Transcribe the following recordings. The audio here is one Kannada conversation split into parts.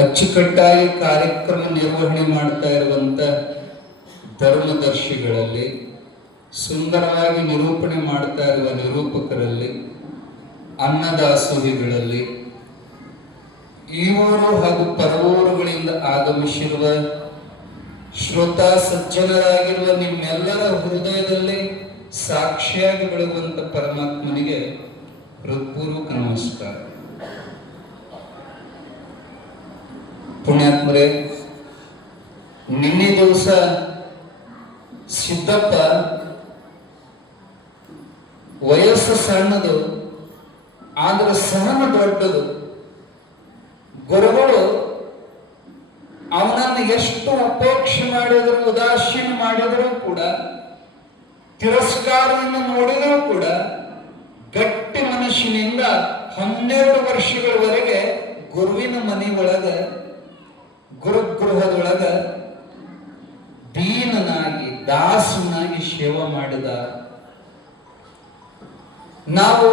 ಅಚ್ಚುಕಟ್ಟಾಗಿ ಕಾರ್ಯಕ್ರಮ ನಿರ್ವಹಣೆ ಮಾಡ್ತಾ ಇರುವಂತ ಧರ್ಮದರ್ಶಿಗಳಲ್ಲಿ, ಸುಂದರವಾಗಿ ನಿರೂಪಣೆ ಮಾಡ್ತಾ ಇರುವ ನಿರೂಪಕರಲ್ಲಿ, ಅನ್ನದಾಸೋಹಿಗಳಲ್ಲಿ, ಈವರು ಹಾಗೂ ಪರವೂರುಗಳಿಂದ ಆಗಮಿಸಿರುವ ಶ್ರೋತಾ ಸಜ್ಜನರಾಗಿರುವ ನಿಮ್ಮೆಲ್ಲರ ಹೃದಯದಲ್ಲಿ ಸಾಕ್ಷಿಯಾಗಿ ಬೆಳಗುವಂತ ಪರಮಾತ್ಮನಿಗೆ ಹೃತ್ಪೂರ್ವಕ ನಮಸ್ಕಾರ. ಪುಣ್ಯಾತ್ಮರೇ, ನಿನ್ನೆ ದಿವಸ ಸಿದ್ದಪ್ಪ ವಯಸ್ಸು ಸಣ್ಣದು ಆದ್ರೆ ಸಹನ ದೊಡ್ಡದು. ಗುರುಗಳು ಅವನನ್ನು ಎಷ್ಟು ಉಪೇಕ್ಷೆ ಮಾಡಿದ್ರು, ಉದಾಸೀನ ಮಾಡಿದರೂ ಕೂಡ, ತಿರಸ್ಕಾರವನ್ನು ನೋಡಿದರೂ ಕೂಡ ಗಟ್ಟಿ ಮನಸ್ಸಿನಿಂದ 12 ವರ್ಷಗಳವರೆಗೆ ಗುರುವಿನ ಮನೆಯೊಳಗ, ಗುರುಗೃಹದೊಳಗ ದೀನನಾಗಿ ದಾಸನಾಗಿ ಸೇವೆ ಮಾಡಿದ. ನಾವು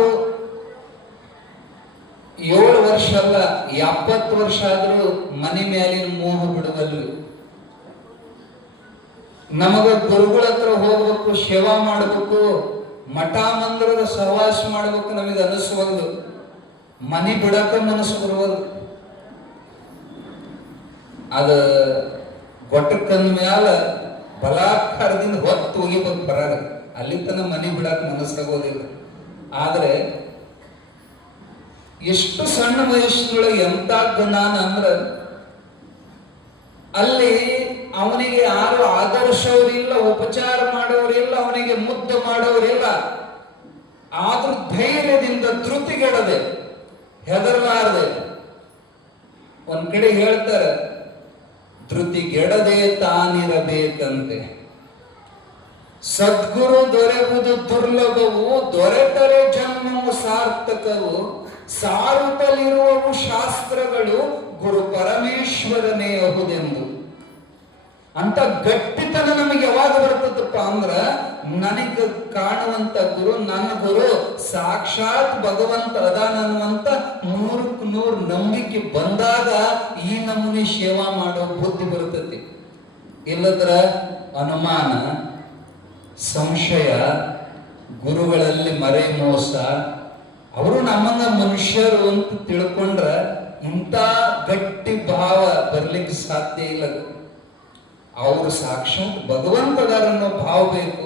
7 ವರ್ಷ ಅಲ್ಲ 70 ವರ್ಷ ಆದರೂ ಮನೆ ಮೇಲಿನ ಮೋಹ ಬಿಡುವಲ್ವಿ. ನಮಗ ಗುರುಗಳ ಹತ್ರ ಹೋಗ್ಬೇಕು, ಸೇವಾ ಮಾಡಬೇಕು, ಮಠ ಮಂದಿರದ ಸಹವಾಸ ಮಾಡಬೇಕು ನಮಗೆ ಅನಿಸುವಲ್ದು. ಮನೆ ಬಿಡಕ ಮನಸ್ಸು ಬರುವಲ್ದು. ಅದ ಗೊಟ್ಟಕ್ಕಂದ ಮ್ಯಾಲ ಬಲಾತ್ಕಾರದಿಂದ ಹೊತ್ತು ಹೋಗಿಬೇಕು ಬರಾಗ, ಅಲ್ಲಿ ತನ ಮನೆ ಬಿಡಾಕ ಮನಸ್ಸಾಗೋದಿಲ್ಲ. ಆದ್ರೆ ಎಷ್ಟು ಸಣ್ಣ ವಯಸ್ಸಿನೊಳಗೆ ಎಂತ ಜ್ಞಾನ ಅಂದ್ರ, ಅಲ್ಲಿ ಅವನಿಗೆ ಯಾರು ಆದರ್ಶವರಿಲ್ಲ, ಉಪಚಾರ ಮಾಡೋರಿಲ್ಲ, ಅವನಿಗೆ ಮುದ್ದು ಮಾಡೋರಿಲ್ಲ. ಆದ್ರೂ ಧೈರ್ಯದಿಂದ ಧೃತಿಗೆಡದೆ, ಹೆದರ್ಲಾರದೆ, ಒಂದ್ ಕಡೆ ಹೇಳ್ತಾರೆ ಧೃತಿಗೆಡದೆ ತಾನಿರಬೇಕಂತೆ. ಸದ್ಗುರು ದೊರೆಯುವುದು ದುರ್ಲಭವು, ದೊರೆತರೆ ಜನ್ಮವು ಸಾರ್ಥಕವು, ಸಾರುತ್ತಲಿರುವವು ಶಾಸ್ತ್ರಗಳು, ಗುರು ಪರಮೇಶ್ವರನೇ ಅಹುದೆಂದು. ಅಂತ ಗಟ್ಟಿತನ ನಮಗೆ ಯಾವಾಗ ಬರ್ತದಪ್ಪ ಅಂದ್ರ, ನನಗೆ ಕಾಣುವಂತ ಗುರು, ನನ್ನ ಗುರು ಸಾಕ್ಷಾತ್ ಭಗವಂತ ಅದಾನನ್ನುವಂತ 100% ನಂಬಿಕೆ ಬಂದಾಗ ಈ ನಮೂನಿ ಸೇವಾ ಮಾಡೋ ಬುದ್ಧಿ ಬರ್ತತಿ. ಇಲ್ಲದ್ರ ಅನುಮಾನ, ಸಂಶಯ, ಗುರುಗಳಲ್ಲಿ ಮರೆ ಮೋಸ, ಅವರು ನಮ್ಮನ್ನ ಮನುಷ್ಯರು ಅಂತ ತಿಳ್ಕೊಂಡ್ರ ಇಂಥ ಗಟ್ಟಿ ಭಾವ ಬರ್ಲಿಕ್ಕೆ ಸಾಧ್ಯ ಇಲ್ಲ. ಅವರು ಸಾಕ್ಷಾತ್ ಭಗವಂತದಾರನ್ನೋ ಭಾವ ಬೇಕು.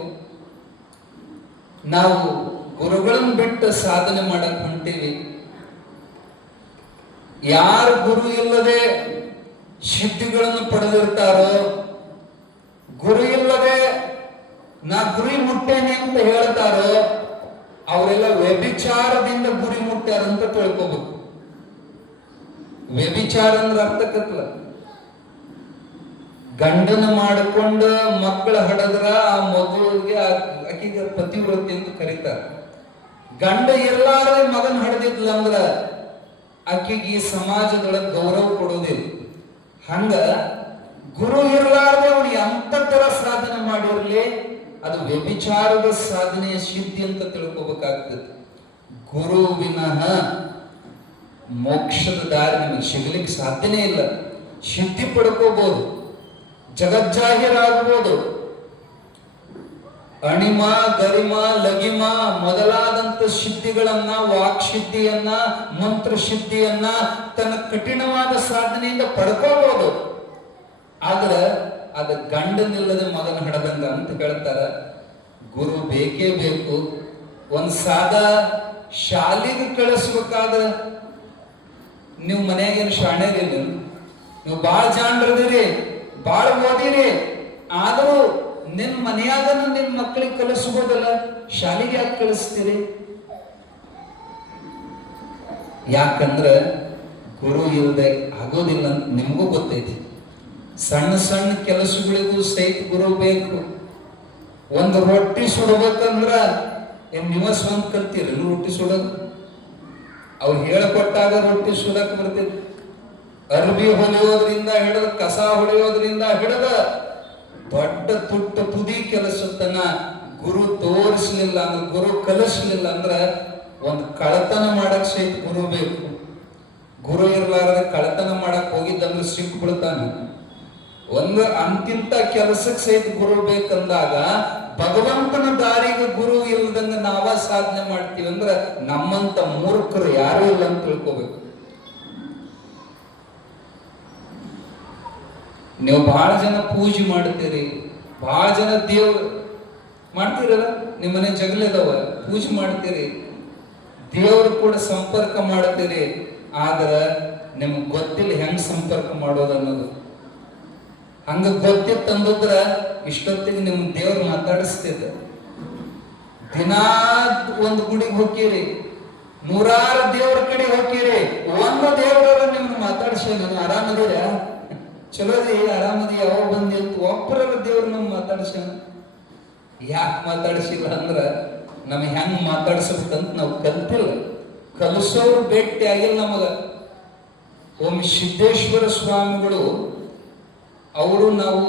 ನಾವು ಗುರುಗಳನ್ನು ಬಿಟ್ಟು ಸಾಧನೆ ಮಾಡಕ್ ಹೊಂಟೀವಿ. ಯಾರು ಗುರು ಇಲ್ಲದೆ ಸಿದ್ಧಿಗಳನ್ನು ಪಡೆದಿರ್ತಾರೋ, ಗುರು ಇಲ್ಲದೆ ನಾ ಗುರಿ ಮುಟ್ಟೇನೆ ಅಂತ ಹೇಳ್ತಾರೋ, ಅವರೆಲ್ಲ ವ್ಯಭಿಚಾರದಿಂದ ಗುರಿ ಮುಟ್ಟ್ಯಾರಂತ ತಿಳ್ಕೋಬೇಕು. ವ್ಯಭಿಚಾರ ಅಂದ್ರೆ ಅರ್ಥಕತ್ಲ, ಗಂಡನ ಮಾಡಿಕೊಂಡು ಮಕ್ಕಳ ಹಡದ್ರ ಆ ಮಗುವಿಗೆ ಆಕಿಗೆ ಪತಿವ್ರತಿ ಅಂತ ಕರೀತಾರೆ. ಗಂಡ ಎಲ್ಲಾರೇ ಮಗನ ಹಡದಿದ್ಲ ಅಂದ್ರ ಆಕಿಗೆ ಈ ಸಮಾಜದೊಳಗೆ ಗೌರವ ಕೊಡೋದಿಲ್ಲ. ಹಂಗ ಗುರು ಇರ್ಲಾರ್ದೆ ಅವನು ಎಂತ ತರ ಸಾಧನೆ ಮಾಡಿರ್ಲಿ, ಅದು ವ್ಯಭಿಚಾರದ ಸಾಧನೆಯ ಸಿದ್ಧಿ ಅಂತ ತಿಳ್ಕೋಬೇಕಾಗ್ತದೆ. ಗುರು ವಿನಃ ಮೋಕ್ಷದ ದಾರಿ ನಮಗೆ ಸಿಗಲಿಕ್ಕೆ ಸಾಧ್ಯನೇ ಇಲ್ಲ. ಸಿದ್ಧಿ ಪಡ್ಕೋಬಹುದು, ಜಗಜ್ಜಾಹಿರಾಗಬಹುದು, ಅಣಿಮ, ಗರಿಮ, ಲಗಿಮ ಮೊದಲಾದಂತ ಸಿದ್ಧಿಗಳನ್ನ, ವಾಕ್ಸಿದ್ಧಿಯನ್ನ, ಮಂತ್ರ ಸಿದ್ಧಿಯನ್ನ ತನ್ನ ಕಠಿಣವಾದ ಸಾಧನೆಯಿಂದ ಪಡ್ಕೋಬಹುದು. ಆದ್ರೆ ಅದು ಗಂಡನಿಲ್ಲದೆ ಮಗನ ಹಡದಂಗ ಅಂತ ಹೇಳ್ತಾರ. ಗುರು ಬೇಕೇ ಬೇಕು. ಒಂದ್ ಸಾದಾ ಶಾಲೆಗೆ ಕಳಿಸ್ಬೇಕಾದ್ರೆ ನೀವು ಮನೆಯಾಗೇನು ಶಾಣೆರಿಲ್ಲ, ನೀವು ಬಾಳ ಜಾಣರದಿರಿ, ಬಾಳ ಓದಿರಿ, ಆದರೂ ನಿನ್ ಮನೆಯಾಗ ನಿನ್ ಮಕ್ಕಳಿಗೆ ಕಲಿಸ್ಬೋದಲ್ಲ, ಶಾಲೆಗೆ ಯಾಕೆ ಕಳಿಸ್ತೀರಿ? ಯಾಕಂದ್ರ ಗುರು ಇಲ್ಲದೆ ಆಗೋದಿಲ್ಲ ಅಂತ ನಿಮಗೂ ಗೊತ್ತೈತಿ. ಸಣ್ಣ ಸಣ್ಣ ಕೆಲಸಗಳಿಗೂ ಸಹಿತ ಗುರು ಬೇಕು. ಒಂದು ರೊಟ್ಟಿ ಸುಡಬೇಕಂದ್ರ ನೀವ ಸ್ವಂತ ಕಲ್ತೀರಿ ರೊಟ್ಟಿ ಸುಡೋದು? ಅವ್ರು ಹೇಳ್ಕೊಟ್ಟಾಗ ರೊಟ್ಟಿ ಸುಡಕ್ ಬರ್ತೈತಿ. ಅರ್ಬಿ ಹೊಲಿಯೋದ್ರಿಂದ ಹಿಡಿದ, ಕಸ ಹೊಡೆಯೋದ್ರಿಂದ ಹಿಡಿದ ದೊಡ್ಡ ತುಟ್ಟ ತುದಿ ಕೆಲಸತನ ಗುರು ತೋರಿಸ್ಲಿಲ್ಲ ಅಂದ್ರೆ, ಗುರು ಕಲಿಸ್ಲಿಲ್ಲ ಅಂದ್ರೆ ಒಂದು ಕಳತನ ಮಾಡಕ್ ಸಹಿತ ಗುರು ಬೇಕು. ಗುರು ಇರ್ಲಾರ್ದೆ ಕಳತನ ಮಾಡಕ್ ಹೋಗಿದ್ದಂದ್ರೆ ಸಿಕ್ಬಿಡ್ತಾನ. ಒಂದು ಅಂತಿಂತ ಕೆಲಸಕ್ಕೆ ಸಹಿತ ಗುರು ಬೇಕಂದಾಗ ಭಗವಂತನ ದಾರಿಗೆ ಗುರು ಇಲ್ದಂಗ ನಾವ ಸಾಧನೆ ಮಾಡ್ತೀವಿ ಅಂದ್ರ ನಮ್ಮಂತ ಮೂರ್ಖರು ಯಾರು ಇಲ್ಲ ಅಂತ ತಿಳ್ಕೋಬೇಕು. ನೀವು ಬಹಳ ಜನ ಪೂಜೆ ಮಾಡ್ತೀರಿ, ಬಹಳ ಜನ ದೇವ್ರು ಮಾಡ್ತೀರಲ್ಲ, ನಿಮ್ಮನೆ ಜಗಲಿದವ ಪೂಜೆ ಮಾಡ್ತೀರಿ, ದೇವ್ರು ಕೂಡ ಸಂಪರ್ಕ ಮಾಡ್ತೀರಿ. ಆದ್ರ ನಿಮ್ಗೆ ಗೊತ್ತಿಲ್ಲ ಹೆಂಗ್ ಸಂಪರ್ಕ ಮಾಡೋದು ಅನ್ನೋದು. ಹಂಗ ಗೊತ್ತಿತ್ತಂದ್ರ ಇಷ್ಟೊತ್ತಿಗೆ ನಿಮ್ ದೇವ್ರು ಮಾತಾಡಿಸ್ತಿದ್ದ. ದಿನಾ ಒಂದು ಗುಡಿಗೆ ಹೋಗ್ತೀರಿ, ನೂರಾರು ದೇವ್ರ ಕಡೆ ಹೋಗ್ತೀರಿ, ಒಂದು ದೇವ್ರ ನಿಮ್ಗೆ ಮಾತಾಡ್ಸಿ ನಾನು ಆರಾಮದಿರ, ಚಲೋದಿ ಆರಾಮದಿ, ಯಾವ ಬಂದಿ ಅಂತ ಒಬ್ಬರ ದೇವ್ರು ನಮ್ಗೆ ಮಾತಾಡ್ಸ. ಯಾಕೆ ಮಾತಾಡ್ಸಿಲ್ಲ ಅಂದ್ರ ನಮಗೆ ಹೆಂಗ್ ಮಾತಾಡ್ಸಬೇಕಂತ ನಾವು ಕಲ್ತಿಲ್ಲ, ಕಲಿಸೋರು ಭೇಟಿ ಆಗಿಲ್ಲ ನಮಗ. ಒಮ್ಮೆ ಸಿದ್ದೇಶ್ವರ ಸ್ವಾಮಿಗಳು ಅವರು ನಾವು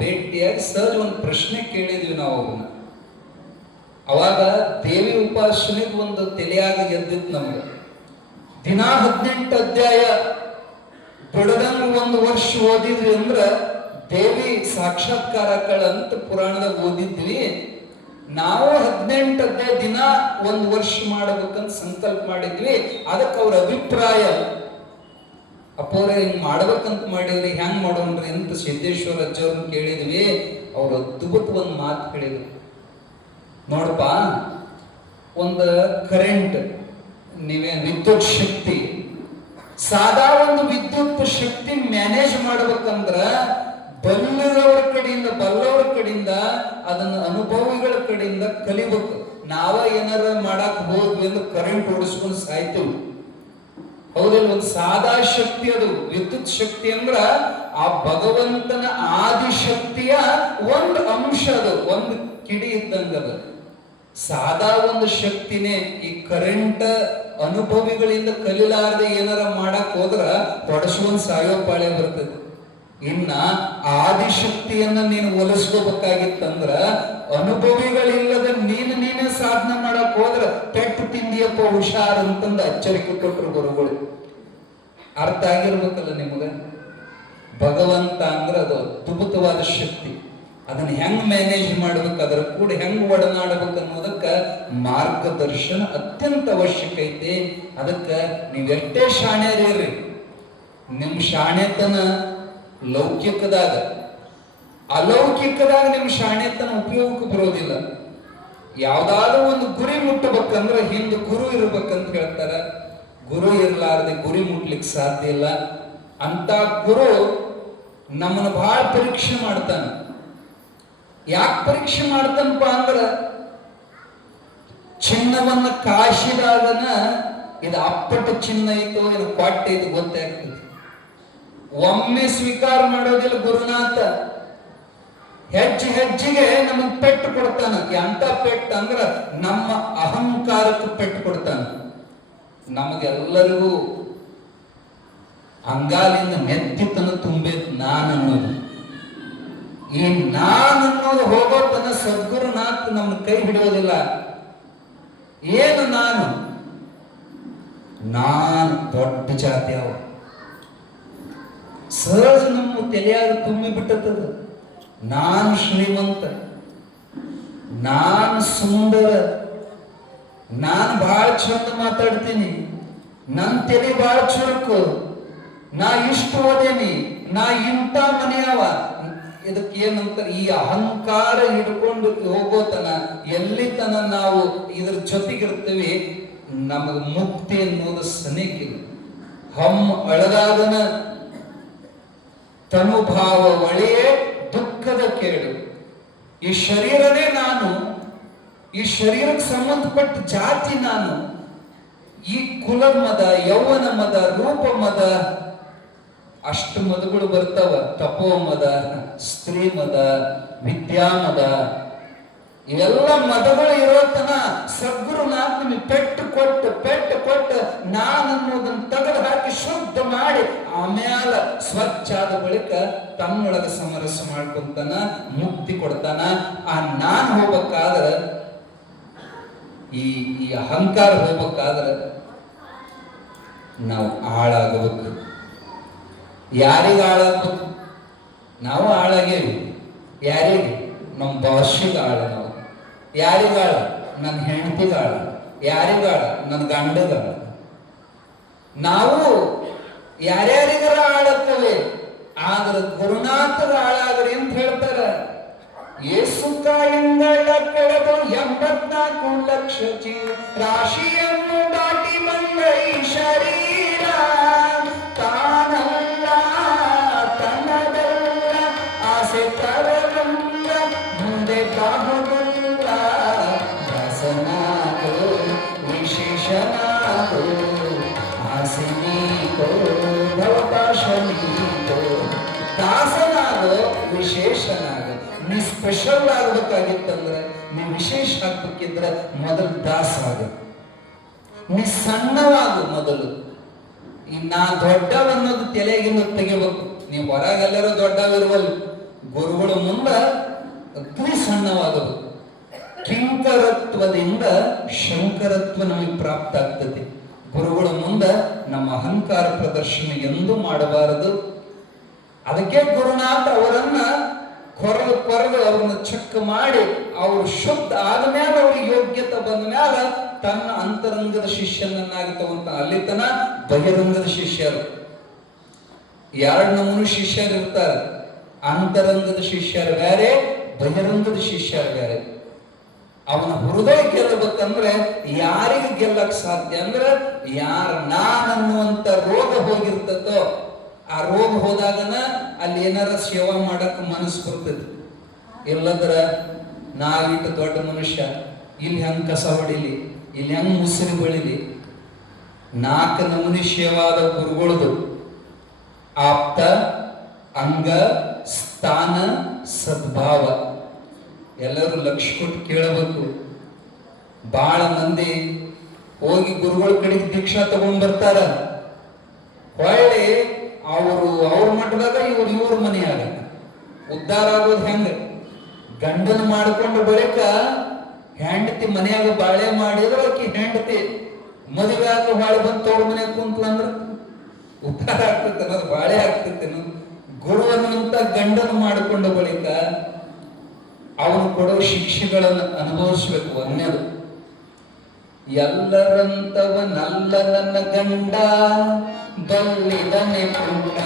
ಭೇಟಿಯಾಗಿ ಸರ್ ಒಂದು ಪ್ರಶ್ನೆ ಕೇಳಿದ್ವಿ ನಾವು ಅವ್ರನ್ನ. ಅವಾಗ ದೇವಿ ಉಪಾಸನೆಗೆ ಒಂದು ತಲೆಯಾಗ ಎದ್ದಿತ್ತು ನಮ್ಗೆ. ದಿನಾ 18 ಅಧ್ಯಾಯ ಬಿಡದಂಗ ಒಂದು ವರ್ಷ ಓದಿದ್ವಿ ಅಂದ್ರ ದೇವಿ ಸಾಕ್ಷಾತ್ಕಾರಗಳ ಅಂತ ಪುರಾಣದಾಗ ಓದಿದ್ವಿ. ನಾವು 18 ಅಧ್ಯಾಯ ದಿನ ಒಂದು ವರ್ಷ ಮಾಡಬೇಕಂತ ಸಂಕಲ್ಪ ಮಾಡಿದ್ವಿ. ಅದಕ್ಕೆ ಅವ್ರ ಅಭಿಪ್ರಾಯ, ಅಪ್ಪವ್ರೆ ಹಿಂಗ್ ಮಾಡ್ಬೇಕಂತ ಮಾಡಿದ್ರಿ, ಹೆಂಗ್ ಮಾಡೋಣ್ರಿ ಅಂತ ಸಿದ್ದೇಶ್ವರ ಅಜ್ಜವ್ರನ್ನ ಕೇಳಿದ್ವಿ. ಅವ್ರ ಅದ್ಭುತ ಒಂದು ಮಾತು ಹೇಳಿದ್ರು. ನೋಡಪ್ಪ, ಒಂದು ಕರೆಂಟ್, ನೀವೇನ್ ವಿದ್ಯುತ್ ಶಕ್ತಿ, ಸಾದಾ ಒಂದು ವಿದ್ಯುತ್ ಶಕ್ತಿ ಮ್ಯಾನೇಜ್ ಮಾಡ್ಬೇಕಂದ್ರ ಬಲ್ಲದವರ ಕಡೆಯಿಂದ ಅದನ್ನ ಅನುಭವಿಗಳ ಕಡೆಯಿಂದ ಕಲಿಬೇಕು. ನಾವ ಏನಾರ ಮಾಡಕ್ ಹೋದ್ವಿ ಅಂದ್ರೆ ಕರೆಂಟ್ ಓಡಿಸ್ಕೊಂಡು ಸಾಯ್ತೀವಿ. ಹೌದಿಲ್ಲ? ಒಂದು ಸಾದಾ ಶಕ್ತಿ ಅದು ವಿದ್ಯುತ್ ಶಕ್ತಿ ಅಂದ್ರ ಆ ಭಗವಂತನ ಆದಿಶಕ್ತಿಯ ಒಂದು ಅಂಶ, ಅದು ಒಂದು ಕಿಡಿ ಇದ್ದಂಗದ. ಸಾದಾ ಒಂದು ಶಕ್ತಿನೇ. ಈ ಕರೆಂಟ್ ಅನುಭವಿಗಳಿಂದ ಕಲಿಲಾರದೆ ಏನಾರ ಮಾಡಕ್ ಹೋದ್ರ ಹೊಡಸುವಂದ್ ಸಾಯೋ ಪಾಳೆ ಬರ್ತದೆ. ಇನ್ನ ಆದಿಶಕ್ತಿಯನ್ನ ನೀನು ಒಲಿಸ್ಕೋಬೇಕಾಗಿತ್ತಂದ್ರ ಅನುಭವಿಗಳಿಲ್ಲದ ನೀನೇ ಸಾಧನೆ ಮಾಡಕ್ ಹೋದ್ರ ಪೆಟ್ಟು ತಿಂದಿಯಪ್ಪ ಹುಷಾರ್ ಅಂತಂದ ಎಚ್ಚರಿಕೆ ಕೊಟ್ಟರು ಗುರುಗಳು. ಅರ್ಥ ಆಗಿರ್ಬೇಕಲ್ಲ ನಿಮಗ. ಭಗವಂತ ಅಂದ್ರ ಅದು ಅದ್ಭುತವಾದ ಶಕ್ತಿ. ಅದನ್ನ ಹೆಂಗ್ ಮ್ಯಾನೇಜ್ ಮಾಡ್ಬೇಕು, ಅದರ ಕೂಡ ಹೆಂಗ್ ಒಡನಾಡ್ಬೇಕು ಅನ್ನೋದಕ್ಕ ಮಾರ್ಗದರ್ಶನ ಅತ್ಯಂತ ಅವಶ್ಯಕ ಐತಿ. ಅದಕ್ಕ ನೀವೆಷ್ಟೇ ಶಾಣ್ಯರಿರ್ರಿ, ನಿಮ್ ಶಾಣ್ಯತನ ಲೌಕಿಕದಾಗ, ಅಲೌಕಿಕದಾಗ ನಿಮ್ ಶಾಣ್ಯತನ ಉಪಯೋಗಕ್ಕೆ ಬರೋದಿಲ್ಲ. ಯಾವ್ದಾದ್ರು ಒಂದು ಗುರಿ ಮುಟ್ಟಬೇಕಂದ್ರೆ ಹಿಂದೆ ಗುರು ಇರ್ಬೇಕಂತ ಹೇಳ್ತಾರ. ಗುರು ಇರ್ಲಾರ್ದೆ ಗುರಿ ಮುಟ್ಲಿಕ್ಕೆ ಸಾಧ್ಯ ಇಲ್ಲ. ಅಂತ ಗುರು ನಮ್ಮನ್ನ ಬಹಳ ಪರೀಕ್ಷೆ ಮಾಡ್ತಾನ. ಯಾಕೆ ಪರೀಕ್ಷೆ ಮಾಡ್ತಾನಪ್ಪ ಅಂದ್ರ, ಚಿನ್ನವನ್ನ ಕಾಶಿದಾಗನ ಇದು ಅಪ್ಪಟ ಚಿನ್ನ ಐತೋ ಇದು ಕ್ವಾಟೆ ಇದು ಗೊತ್ತಾಗ್ತದೆ. ಒಮ್ಮೆ ಸ್ವೀಕಾರ ಮಾಡೋದಿಲ್ಲ ಗುರುನಾಥ. ಹೆಜ್ಜೆಗೆ ನಮಗ್ ಪೆಟ್ಟು ಕೊಡ್ತಾನ. ಎಂತ ಪೆಟ್ಟು ಅಂದ್ರ ನಮ್ಮ ಅಹಂಕಾರಕ್ಕೆ ಪೆಟ್ಟು ಕೊಡ್ತಾನ. ನಮಗೆಲ್ಲರಿಗೂ ಅಂಗಾಲಿಂದ ನೆತ್ತಿತನ ತುಂಬಬೇಕು ನಾನು ಅನ್ನೋದು. ಈ ನಾನು ಅನ್ನೋದು ಹೋಗೋತನ ಸದ್ಗುರುನಾಥ್ ನಮ್ಮ ಕೈ ಹಿಡಿಯೋದಿಲ್ಲ. ಏನು ನಾನು ದೊಡ್ಡ ಜಾತಿ ಅವ ಸಹಜ ನಮ್ಮ ತಲೆಯಾಗ ತುಂಬಿ ಬಿಟ್ಟದ. ನಾನು ಶ್ರೀಮಂತ, ನಾನು ಸುಂದರ, ನಾನು ಬಹಳ ಚಂದ ಮಾತಾಡ್ತೀನಿ, ನನ್ನ ತಲೆ ಬಹಳ ಚುರುಕು, ನಾ ಇಷ್ಟು ಓದೇನಿ, ನಾ ಇಂಥ ಮನೆಯವ. ಇದಕ್ಕೆ ಏನಂತ, ಈ ಅಹಂಕಾರ ಹಿಡ್ಕೊಂಡು ಹೋಗೋತನ ಎಲ್ಲಿತನ ನಾವು ಇದ್ರ ಜೊತೆಗಿರ್ತೀವಿ ನಮಗ ಮುಕ್ತಿ ಅನ್ನೋದು ಸನೇಕಿಲ್ಲ. ಅಳದಾದನ ತನುಭಾವ ಒಳೆಯೇ ದುಃಖದ ಕೇಡು. ಈ ಶರೀರನೇ ನಾನು, ಈ ಶರೀರಕ್ಕೆ ಸಂಬಂಧಪಟ್ಟ ಜಾತಿ ನಾನು. ಈ ಕುಲ ಮದ, ಯೌವನ ಮದ, ರೂಪ ಮದ, ಅಷ್ಟು ಮದಗಳು ಬರ್ತಾವ. ತಪೋ ಮದ, ಸ್ತ್ರೀ ಮದ, ವಿದ್ಯಾ ಮದ, ಇವೆಲ್ಲ ಮದಗಳು ಇರೋತನ ಸದ್ಗುರುನಾಥ ನಿಮಗೆ ಪೆಟ್ಟು ಕೊಟ್ಟು ನಾನು ಅನ್ನೋದನ್ನ ತೆಗೆದು ಹಾಕಿ ಶುದ್ಧ ಮಾಡಿ ಆಮ್ಯಾಲ ಸ್ವಚ್ಛ ಆದ ಬಳಿಕ ತನ್ನೊಳಗ ಸಮರಸ ಮಾಡ್ಕೊಂತಾನ, ಮುಕ್ತಿ ಕೊಡ್ತಾನ. ಆ ನಾನ್ ಹೋಗ್ಬೇಕಾದ್ರ, ಈ ಅಹಂಕಾರ ಹೋಗ್ಬೇಕಾದ್ರ ನಾವು ಆಳಾಗಬೇಕು. ಯಾರಿಗೆ ಆಳಾಗ್ಬೇಕು? ನಾವು ಆಳಾಗೇವಿ. ಯಾರಿಗೆ? ನಮ್ಮ ಭಾಷೆಗೆ ಆಳ ನಾವು. ಯಾರಿಗಾಳ? ನನ್ನ ಹೆಂಡತಿಗಾಳ. ಯಾರಿಗಾಳ? ನನ್ನ ಗಂಡಗಾಳ. ನಾವು ಯಾರ್ಯಾರಿಗಾರ ಆಳತ್ತವೆ, ಆದ್ರೆ ಗುರುನಾಥರ ಆಳಾಗ್ರಿ ಅಂತ ಹೇಳ್ತಾರ. ಯೇಸು ಕಾಯಂಗಳ ಕಳೆದು 84 ಲಕ್ಷ ರಾಶಿಯನ್ನು ದಾಟಿ ಬಂದ ಈ ಶರೀರ ತಾನಲ್ಲ ತನ್ನದಲ್ಲ ಆಸೆ ತರಲಲ್ಲ ಮುಂದೆ ಬಾಹುಬಲ್ಲ ದಾಸನಾಗೋ ವಿಶೇಷನಾಗೋ ಆಸೆ ನೀಕೋ ಭವಪಾಶ ನೀಕೋ. ದಾಸನಾಗೋ ವಿಶೇಷನಾಗೋ. ನೀ ಸ್ಪೆಷಲ್ ಆಗ್ಬೇಕಾಗಿತ್ತಂದ್ರೆ, ನೀ ವಿಶೇಷ ಆಗ್ಬೇಕಿದ್ರೆ ಮೊದಲು ದಾಸ ಆಗ. ನೀ ಸಣ್ಣವಾಗು ಮೊದಲು. ನಾ ದೊಡ್ಡವನ್ನೋದು ತಲೆಗಿಂದ ತೆಗಿಬೇಕು. ನೀವು ಹೊರಗೆಲ್ಲರೂ ದೊಡ್ಡವಿರುವಲ್ಲಿ, ಗುರುಗಳು ಮುಂದ ಅಗ್ನಿ ಸಣ್ಣವಾಗಬೇಕು. ಕಿಂಕರತ್ವದಿಂದ ಶಂಕರತ್ವ ನಮಗೆ ಪ್ರಾಪ್ತ ಆಗ್ತದೆ. ಗುರುಗಳ ಮುಂದ ನಮ್ಮ ಅಹಂಕಾರ ಪ್ರದರ್ಶನ ಎಂದೂ ಮಾಡಬಾರದು. ಅದಕ್ಕೆ ಗುರುನಾಥ ಅವರನ್ನ ಕೊರದು ಅವ್ರನ್ನ ಚೆಕ್ ಮಾಡಿ ಅವರು ಶುದ್ಧ ಆದ್ಮೇಲೆ ಅವ್ರಿಗೆ ಯೋಗ್ಯತೆ ಬಂದ ಮೇಲೆ ತನ್ನ ಅಂತರಂಗದ ಶಿಷ್ಯನನ್ನಾಗಿ ತಗೊಂತ. ಅಲ್ಲಿ ತನ ಬಹಿರಂಗದ ಶಿಷ್ಯರು 2 ನಮೂನು ಶಿಷ್ಯರು ಇರ್ತಾರೆ. ಅಂತರಂಗದ ಶಿಷ್ಯರು ಬೇರೆ, ಬಹಿರಂಗದ ಶಿಷ್ಯರು ಬೇರೆ. ಅವನ ಹೃದಯ ಗೆಲ್ಲಬೇಕಂದ್ರೆ ಯಾರಿಗೆ ಗೆಲ್ಲಕ್ ಸಾಧ್ಯ ಅಂದ್ರೆ, ಯಾರ ನಾನನ್ನುವಂತ ರೋಗ ಹೋಗಿರ್ತದೋ, ಆ ರೋಗ ಹೋದಾಗನ ಅಲ್ಲಿ ಏನಾರ ಸೇವಾ ಮಾಡಕ್ ಮನಸ್ಸು ಬರ್ತದೆ. ಇಲ್ಲದ್ರ ನಾವಿಟ್ಟು ದೊಡ್ಡ ಮನುಷ್ಯ, ಇಲ್ಲಿ ಹೆಂಗ್ ಕಸ ಹೊಡಿಲಿ, ಇಲ್ಲಿ ಹೆಂಗ್ ಮುಸುರಿ ಬೆಳಿಲಿ. 4 ನಮೂನಿ ಸೇವಾದ ಗುರುಗಳದು: ಆಪ್ತ, ಅಂಗ, ಸ್ಥಾನ, ಸದ್ಭಾವ. ಎಲ್ಲರೂ ಲಕ್ಷ್ಯ ಕೊಟ್ಟು ಕೇಳಬೇಕು. ಬಹಳ ಮಂದಿ ಹೋಗಿ ಗುರುಗಳ ಕಡೆಗೆ ದೀಕ್ಷಾ ತಗೊಂಡ್ ಬರ್ತಾರ. ಹೊಳ್ಳಿ ಅವ್ರ ಮಠದಾಗ ಇವ್ರ ಮನೆಯಾಗ ಉದ್ಧಾರ ಆಗೋದು ಹೆಂಗ? ಗಂಡನ ಮಾಡ್ಕೊಂಡು ಬಳಿಕ ಹೆಂಡತಿ ಮನೆಯಾಗ ಬಾಳೆ ಮಾಡಿದ್ರೆ ಆಕಿ ಹೆಂಡತಿ ಮದುವೆ ಆಗ ಬಾಳೆ ಬಂದು ತೋಳ ಮನೆಯಾಗ ಕುಂತ್ಲಂದ್ರ ಉದ್ಧಾರ ಆಗ್ತೈತೆ ಅನ್ನೋದು ಬಾಳೆ ಆಗ್ತೈತೇನು? ಗುರು ಅನ್ನುವಂತ ಗಂಡನ ಮಾಡಿಕೊಂಡ ಬಳಿಕ ಅವನು ಕೊಡೋ ಶಿಕ್ಷೆಗಳನ್ನು ಅನುಭವಿಸ್ಬೇಕು. ಒಂದೇದು, ಎಲ್ಲರಂತವನಲ್ಲ ನನ್ನ ಗಂಡ ಬಲ್ಲಿದನೆ ಪುಂಡ,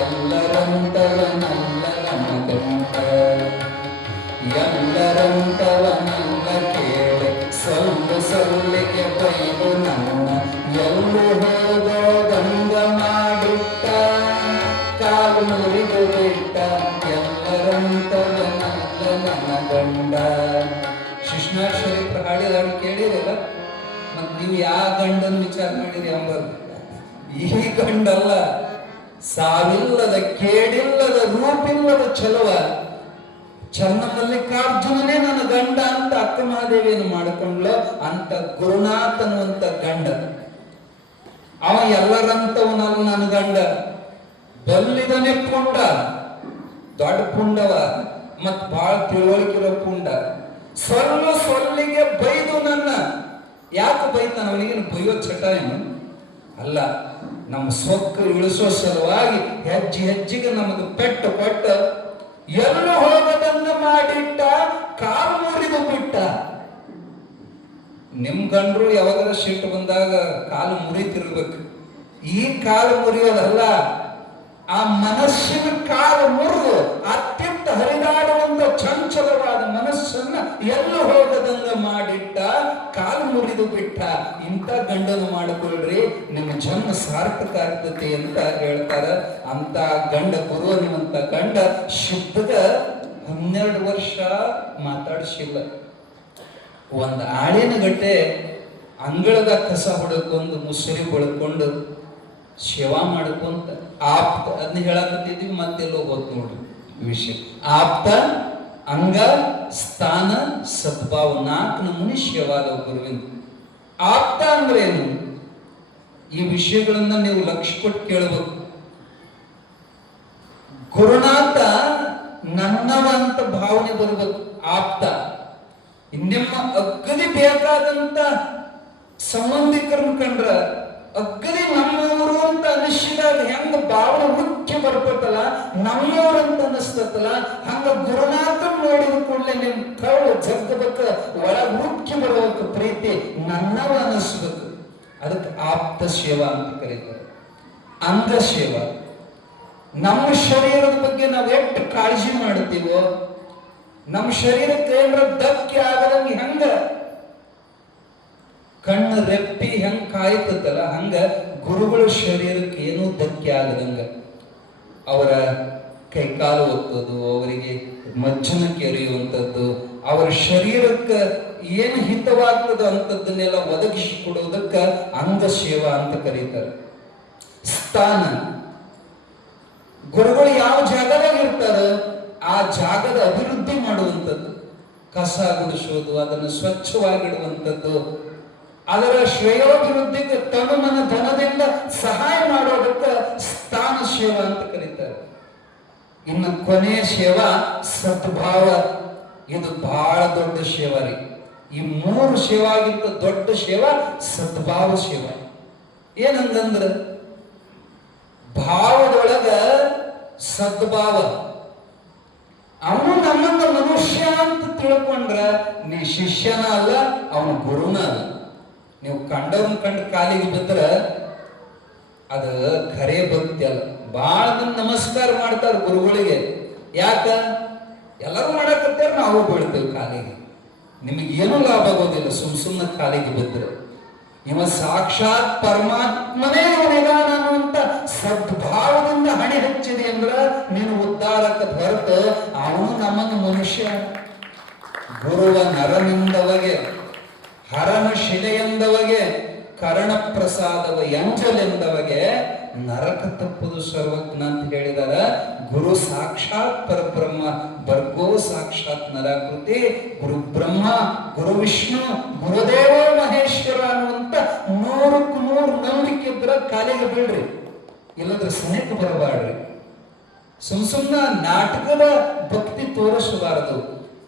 ಎಲ್ಲರಂತವನಲ್ಲ ನನ್ನ ಗಂಡ, ಎಲ್ಲರಂತವನಲ್ಲ ಕೇಳೆ ಸೊಲ್ಲಿಗೆ ಬೈದು ನನ್ನ, ಎಲ್ಲೂ ಹೋಗೋ ಗಂಗ ಮಾಡಿಟ್ಟ ಕಾಲು ಮುರಿದು ಬಿಟ್ಟ, ಎಲ್ಲರಂತವನಲ್ಲ ನನ್ನ ಗಂಡ. ಶಿಶ್ನಾಶ್ವರಿ ಹಾಡಿದ ಹಾಡು ಕೇಳಿರಲ್ಲ? ಮತ್ ನೀವು ಯಾವ ಗಂಡನ ವಿಚಾರ ಮಾಡಿರಿ ಅಂಬರು? ಈ ಗಂಡಲ್ಲ, ಸಾವಿಲ್ಲದ ಕೇಡಿಲ್ಲದ ರೂಪಿಲ್ಲದ ಚಲುವ ಚನ್ನಮಲ್ಲಿಕಾರ್ಜುನನೇ ನನ್ನ ಗಂಡ ಅಂತ ಅಕ್ಕ ಮಹಾದೇವಿಯನ್ನು ಮಾಡಿಕೊಂಡ್ಲು. ಅಂತ ಗುರುನಾಥನುವಂತ ಗಂಡ ಅವ ಎಲ್ಲರಂತವನಲ್ಲ ನನ್ನ ಗಂಡ. ಬಲ್ಲಿದನೆ ಪುಂಡ, ದೊಡ್ಡ ಪುಂಡವ, ಮತ್ ಬಾಳ ತಿಳುವಳಿಕಿರೋ ಪುಂಡ. ಸೊಲ್ಲಿಗೆ ಬೈದು ನನ್ನ. ಯಾಕೆ ಬೈತಾನ? ಅವನಿಗೇನು ಬೈಯೋ ಚಟ ಏನು ಅಲ್ಲ. ನಮ್ಮ ಸೊಕ್ಕು ಇಳಿಸೋ ಸಲುವಾಗಿ ಹೆಜ್ಜೆಗೆ ನಮಗೆ ಪೆಟ್ಟು ಕೊಟ್ಟು ಎಲ್ಲೂ ಹೋಗದನ್ನ ಮಾಡಿಟ್ಟ, ಕಾಲು ಮುರಿದು ಬಿಟ್ಟ. ನಿಮ್ ಗಂಡ್ರು ಯಾವಾಗಾರ ಸಿಟ್ಟು ಬಂದಾಗ ಕಾಲು ಮುರಿತಿರ್ಬೇಕು. ಈ ಕಾಲು ಮುರಿಯೋದಲ್ಲ, ಆ ಮನಸ್ಸಿನ ಕಾಲು ಮುರಿದು ಅತ್ಯಂತ ಹರಿದಾಡುವಂತ ಚಂಚಲವಾದ ಮನಸ್ಸನ್ನ ಎಲ್ಲೂ ಹೋಗದಂಗ ಮಾಡಿಟ್ಟ, ಕಾಲು ಮುರಿದು ಬಿಟ್ಟ. ಇಂಥ ಗಂಡನು ಮಾಡಿಕೊಳ್ಳ್ರಿ, ನಿಮ್ಮ ಜನ್ಮ ಸಾರ್ಥಕ ಆಗ್ತದೆ ಅಂತ ಹೇಳ್ತಾರ. ಅಂತ ಗಂಡ, ಗುರು ಅನ್ನುವಂತ ಗಂಡ ಶುದ್ಧಗ 12 ವರ್ಷ ಮಾತಾಡಿಸಿಲ್ಲ. ಒಂದು ಆಳಿನ ಗಟ್ಟೆ ಅಂಗಳದ ಕಸ ಹೊಡ್ಕೊಂಡು ಮುಸುರಿ ಬೆಳ್ಕೊಂಡು ಸೇವಾ ಮಾಡ್ಕೊಂತ ಆಪ್ತ, ಅದನ್ನ ಹೇಳಕತ್ತಿದ್ವಿ, ಮತ್ತೆಲ್ಲೋ ಹೋದ್ ನೋಡ್ರಿ ವಿಷಯ. ಆಪ್ತ, ಅಂಗ, ಸ್ಥಾನ, ಸದ್ಭಾವ 4 ನಮೂನಿ ಸೇವಾದ ಗುರುವಿಂದ. ಆಪ್ತ ಅಂದ್ರೆ ಏನು? ಈ ವಿಷಯಗಳನ್ನ ನೀವು ಲಕ್ಷ್ಯ ಕೊಟ್ಟು ಕೇಳಬೇಕು. ಗುರುನಾಥ ನನ್ನವ ಅಂತ ಭಾವನೆ ಬರಬೇಕು. ಆಪ್ತ ನಿಮ್ಮ ಅಗ್ಗದಿ ಬೇಕಾದಂತ ಸಂಬಂಧಿಕರನ್ನ ಕಂಡ್ರ ಅಗ್ಗದಿ ನಮ್ಮವರು ಅಂತ ಅನಿಸಿದಾಗ ಹೆಂಗ ಭಾವನೆ ಮುಖ್ಯ ನಮ್ಮವ್ರಂತ ಅನಿಸ್ತತಲ್ಲ. ಹಂಗ ಗುರುನಾಥನ್ ನೋಡಿದ ಕೂಡಲೇ ನಿಮ್ ಕಳ್ಳು ಜಗ್ಗಬೇಕ, ಒಳಗ್ ಮುಖ್ಯ ಬರಬೇಕು, ಪ್ರೀತಿ ನನ್ನವ ಅನಿಸ್ಬೇಕು. ಅದಕ್ಕೆ ಆಪ್ತ ಸೇವಾ ಅಂತ ಕರೀತಾರೆ, ಅಂಗ ಸೇವಾ. ನಮ್ಮ ಶರೀರದ ಬಗ್ಗೆ ನಾವು ಎಷ್ಟು ಕಾಳಜಿ ಮಾಡ್ತೀವೋ, ನಮ್ಮ ಶರೀರಕ್ಕೆ ಏನಾರ ಧಕ್ಕೆ ಆಗದಂಗೆ ಹೆಂಗ ಕಣ್ಣು ರೆಪ್ಪಿ ಹೆಂಗ್ ಕಾಯ್ತದಲ್ಲ, ಹಂಗ ಗುರುಗಳ ಶರೀರಕ್ಕೆ ಏನೂ ಧಕ್ಕೆ ಆಗದಂಗ ಅವರ ಕೈಕಾಲು ಒತ್ತೋದು, ಅವರಿಗೆ ಮಜ್ಜನ ಕೆರೆಯುವಂಥದ್ದು, ಅವರ ಶರೀರಕ್ಕೆ ಏನು ಹಿತವಾಗ್ತದ ಅಂತದನ್ನೆಲ್ಲ ಒದಗಿಸಿ ಕೊಡುವುದಕ್ಕ ಅಂಗ ಸೇವಾ ಅಂತ ಕರೀತಾರೆ. ಸ್ಥಾನ, ಗುರುಗಳು ಯಾವ ಜಾಗದಾಗ ಇರ್ತಾರ ಆ ಜಾಗದ ಅಭಿವೃದ್ಧಿ ಮಾಡುವಂಥದ್ದು, ಕಸ ಗುಡಿಸೋದು, ಅದನ್ನು ಸ್ವಚ್ಛವಾಗಿಡುವಂಥದ್ದು, ಅದರ ಶ್ರೇಯೋಭಿವೃದ್ಧಿಗೆ ತನು ಮನ ಧನದಿಂದ ಸಹಾಯ ಮಾಡೋದಕ್ಕೆ ಸ್ಥಾನ ಸೇವಾ ಅಂತ ಕರೀತಾರೆ. ಇನ್ನು ಕೊನೆಯ ಸೇವಾ ಸದ್ಭಾವ. ಇದು ಬಹಳ ದೊಡ್ಡ ಸೇವಾ ರೀ. ಈ 3 ಸೇವಾಗಿಂತ ದೊಡ್ಡ ಸೇವಾ ಸದ್ಭಾವ ಸೇವಾ. ಏನಂದ್ರ ಭಾವದೊಳಗ ಸದ್ಭಾವ. ಅವನು ನಮ್ಮನ್ನ ಮನುಷ್ಯ ಅಂತ ತಿಳ್ಕೊಂಡ್ರ ನೀ ಶಿಷ್ಯನ ಅಲ್ಲ, ಅವನ ಗುರುನ ಅಲ್ಲ. ನೀವು ಕಂಡವ್ರನ್ನ ಕಂಡು ಕಾಲಿಗೆ ಬಿದ್ರ ಅದ ಖರೆ ಭಕ್ತಿ ಅಲ್ಲ. ಬಹಳ ಮಂದಿ ನಮಸ್ಕಾರ ಮಾಡ್ತಾರ ಗುರುಗಳಿಗೆ. ಯಾಕ? ಎಲ್ಲರೂ ಮಾಡಕತ್ತಾರ, ನಾವು ಬೀಳ್ತೇವೆ ಕಾಲಿಗೆ. ನಿಮಗೇನು ಲಾಭ ಆಗೋದಿಲ್ಲ ಸುಮ್ಮನೆ ಕಾಲಿಗೆ ಬಿದ್ರೆ. ಇವ ಸಾಕ್ಷಾತ್ ಪರಮಾತ್ಮನೇ ಅವನಿಗಾನ ಅನ್ನುವಂತ ಸದ್ಭಾವದಿಂದ ಹಣೆ ಹಚ್ಚಿದೆ ಅಂದ್ರ ನೀನು ಉದ್ಧಾರಕ ಹೊರತು ಅವನು ನಮ್ಮನ್ನು ಮನುಷ್ಯ. ಗುರುವ ನರನಿಂದವಗೆ, ಹರನ ಶಿಲೆಯೆಂದವಗೆ, ಕರ್ಣ ಪ್ರಸಾದವ ಎಂಜಲೆಂದವಗೆ ನರಕ ತಪ್ಪುದು ಸರ್ವಜ್ಞ ಅಂತ ಹೇಳಿದಾರ. ಗುರು ಸಾಕ್ಷಾತ್ ಪರಬ್ರಹ್ಮ, ಬರ್ಗೋ ಸಾಕ್ಷಾತ್ ನರಾಕೃತಿ, ಗುರು ಬ್ರಹ್ಮ, ಗುರು ವಿಷ್ಣು, ಗುರುದೇವ ಮಹೇಶ್ವರ ಅನ್ನುವಂತ 100ಕ್ಕೆ 100 ನಂಬಿಕೆ ಇದ್ರ ಕಾಲಿಗೆ ಬೀಳ್ರಿ, ಇಲ್ಲದ್ರೆ ಸನೇಕ ಬರಬಾಡ್ರಿ. ಸುಮ್ನ ನಾಟಕದ ಭಕ್ತಿ ತೋರಿಸಬಾರದು.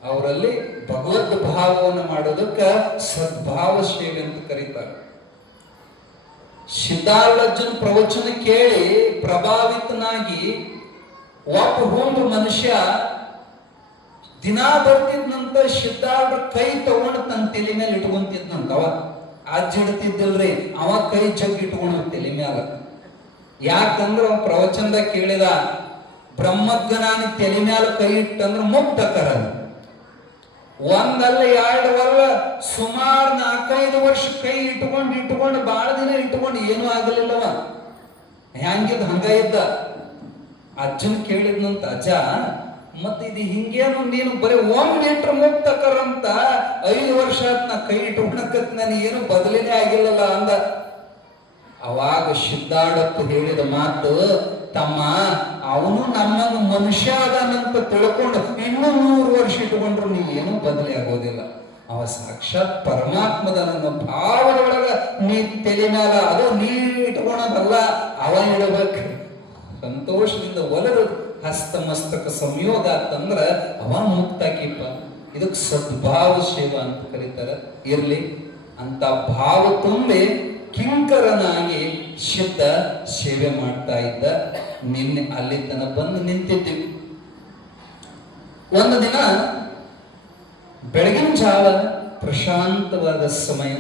ಅವರಲ್ಲಿ ಭಗವದ್ ಭಾವವನ್ನು ಮಾಡೋದಕ್ಕೆ ಸದ್ಭಾವ ಸೇವೆ ಅಂತ ಕರೀತಾರೆ. ಸಿದ್ಧಾರೂಢಜ್ಜನ ಪ್ರವಚನ ಕೇಳಿ ಪ್ರಭಾವಿತನಾಗಿ ಒಬ್ಬ ಮನುಷ್ಯ ದಿನಾ ಬರ್ತಿದ್ನಂತ. ಸಿದ್ಧಾರೂಢರ ಕೈ ತಗೊಂಡು ತನ್ನ ತಲೆ ಮೇಲೆ ಇಟ್ಕೊಂತಿದ್ನಂತ. ಅವ ಅಜ್ಜ ಇಡ್ತಿದ್ದಿಲ್ರಿ, ಅವ ಕೈ ಜಗ್ ಇಟ್ಕೊಂಡು ತಲೆ ಮ್ಯಾಲ. ಯಾಕಂದ್ರ ಅವ ಪ್ರವಚನದಾಗ ಕೇಳಿದ, ಬ್ರಹ್ಮಜ್ಞಾನಿ ತಲೆ ಮ್ಯಾಲ ಕೈ ಇಟ್ಟಂದ್ರ ಮುಕ್ತಕರ. ಒಂದಲ್ಲ 2 ವರ್ಷ, ಸುಮಾರು 4-5 ವರ್ಷ ಕೈ ಇಟ್ಕೊಂಡು ಬಹಳ ದಿನ ಇಟ್ಕೊಂಡು ಏನೂ ಆಗಲಿಲ್ಲವ. ಹೆಂಗಿದ್ ಹಂಗ ಇದ್ದ. ಅಜ್ಜನ್ ಕೇಳಿದ್ನಂತ, ಅಜ್ಜ ಮತ್ತ ಇದು ಹಿಂಗೇನು, ನೀನು ಬರೀ 1 ಲೀಟರ್ ಮುಕ್ತಕರಂತ 5 ವರ್ಷ ಆತ್ ನಾ ಕೈ ಇಟ್ಕೊಳಕತ್, ನಾನು ಏನು ಬದಲಿನೇ ಆಗಿಲ್ಲಲ್ಲ ಅಂದ. ಅವಾಗ ಸಿದ್ಧಾರೂಢಪ್ಪ ಹೇಳಿದ ಮಾತು, ತಮ್ಮ ಅವನು ನಮ್ಮನ್ನು ಮನುಷ್ಯ ಅದಾನಂತ ತಿಳ್ಕೊಂಡು ಇನ್ನೂ 100 ವರ್ಷ ಇಟ್ಕೊಂಡ್ರು ನೀವೇನು ಬದಲಿ ಆಗೋದಿಲ್ಲ. ಅವ ಸಾಕ್ಷಾತ್ ಪರಮಾತ್ಮದ ನನ್ನ ಭಾವದೊಳಗ ನೀ ತಲೆ ಮ್ಯಾಲ, ಅದು ನೀ ಇಟ್ಕೊಳೋದಲ್ಲ, ಅವ ಇಡಬೇಕು. ಸಂತೋಷದಿಂದ ಒಲರು ಹಸ್ತಮಸ್ತಕ ಸಂಯೋಗ ಅಂತಂದ್ರ ಅವ ಮುಕ್ತಾಕಿಪ್ಪ. ಇದಕ್ಕೆ ಸದ್ಭಾವ ಸೇವಾ ಅಂತ ಕರೀತಾರ. ಇರ್ಲಿ ಅಂತ ಭಾವ ತುಂಬಿ ಕಿಂಕರನಾಗಿ ಸಿದ್ಧ ಸೇವೆ ಮಾಡ್ತಾ ಇದ್ದ. ನಿನ್ನೆ ಅಲ್ಲಿ ತನ ಬಂದು ನಿಂತಿದ್ದೀವಿ. ಒಂದು ದಿನ ಬೆಳಗಿನ ಜಾವ ಪ್ರಶಾಂತವಾದ ಸಮಯ,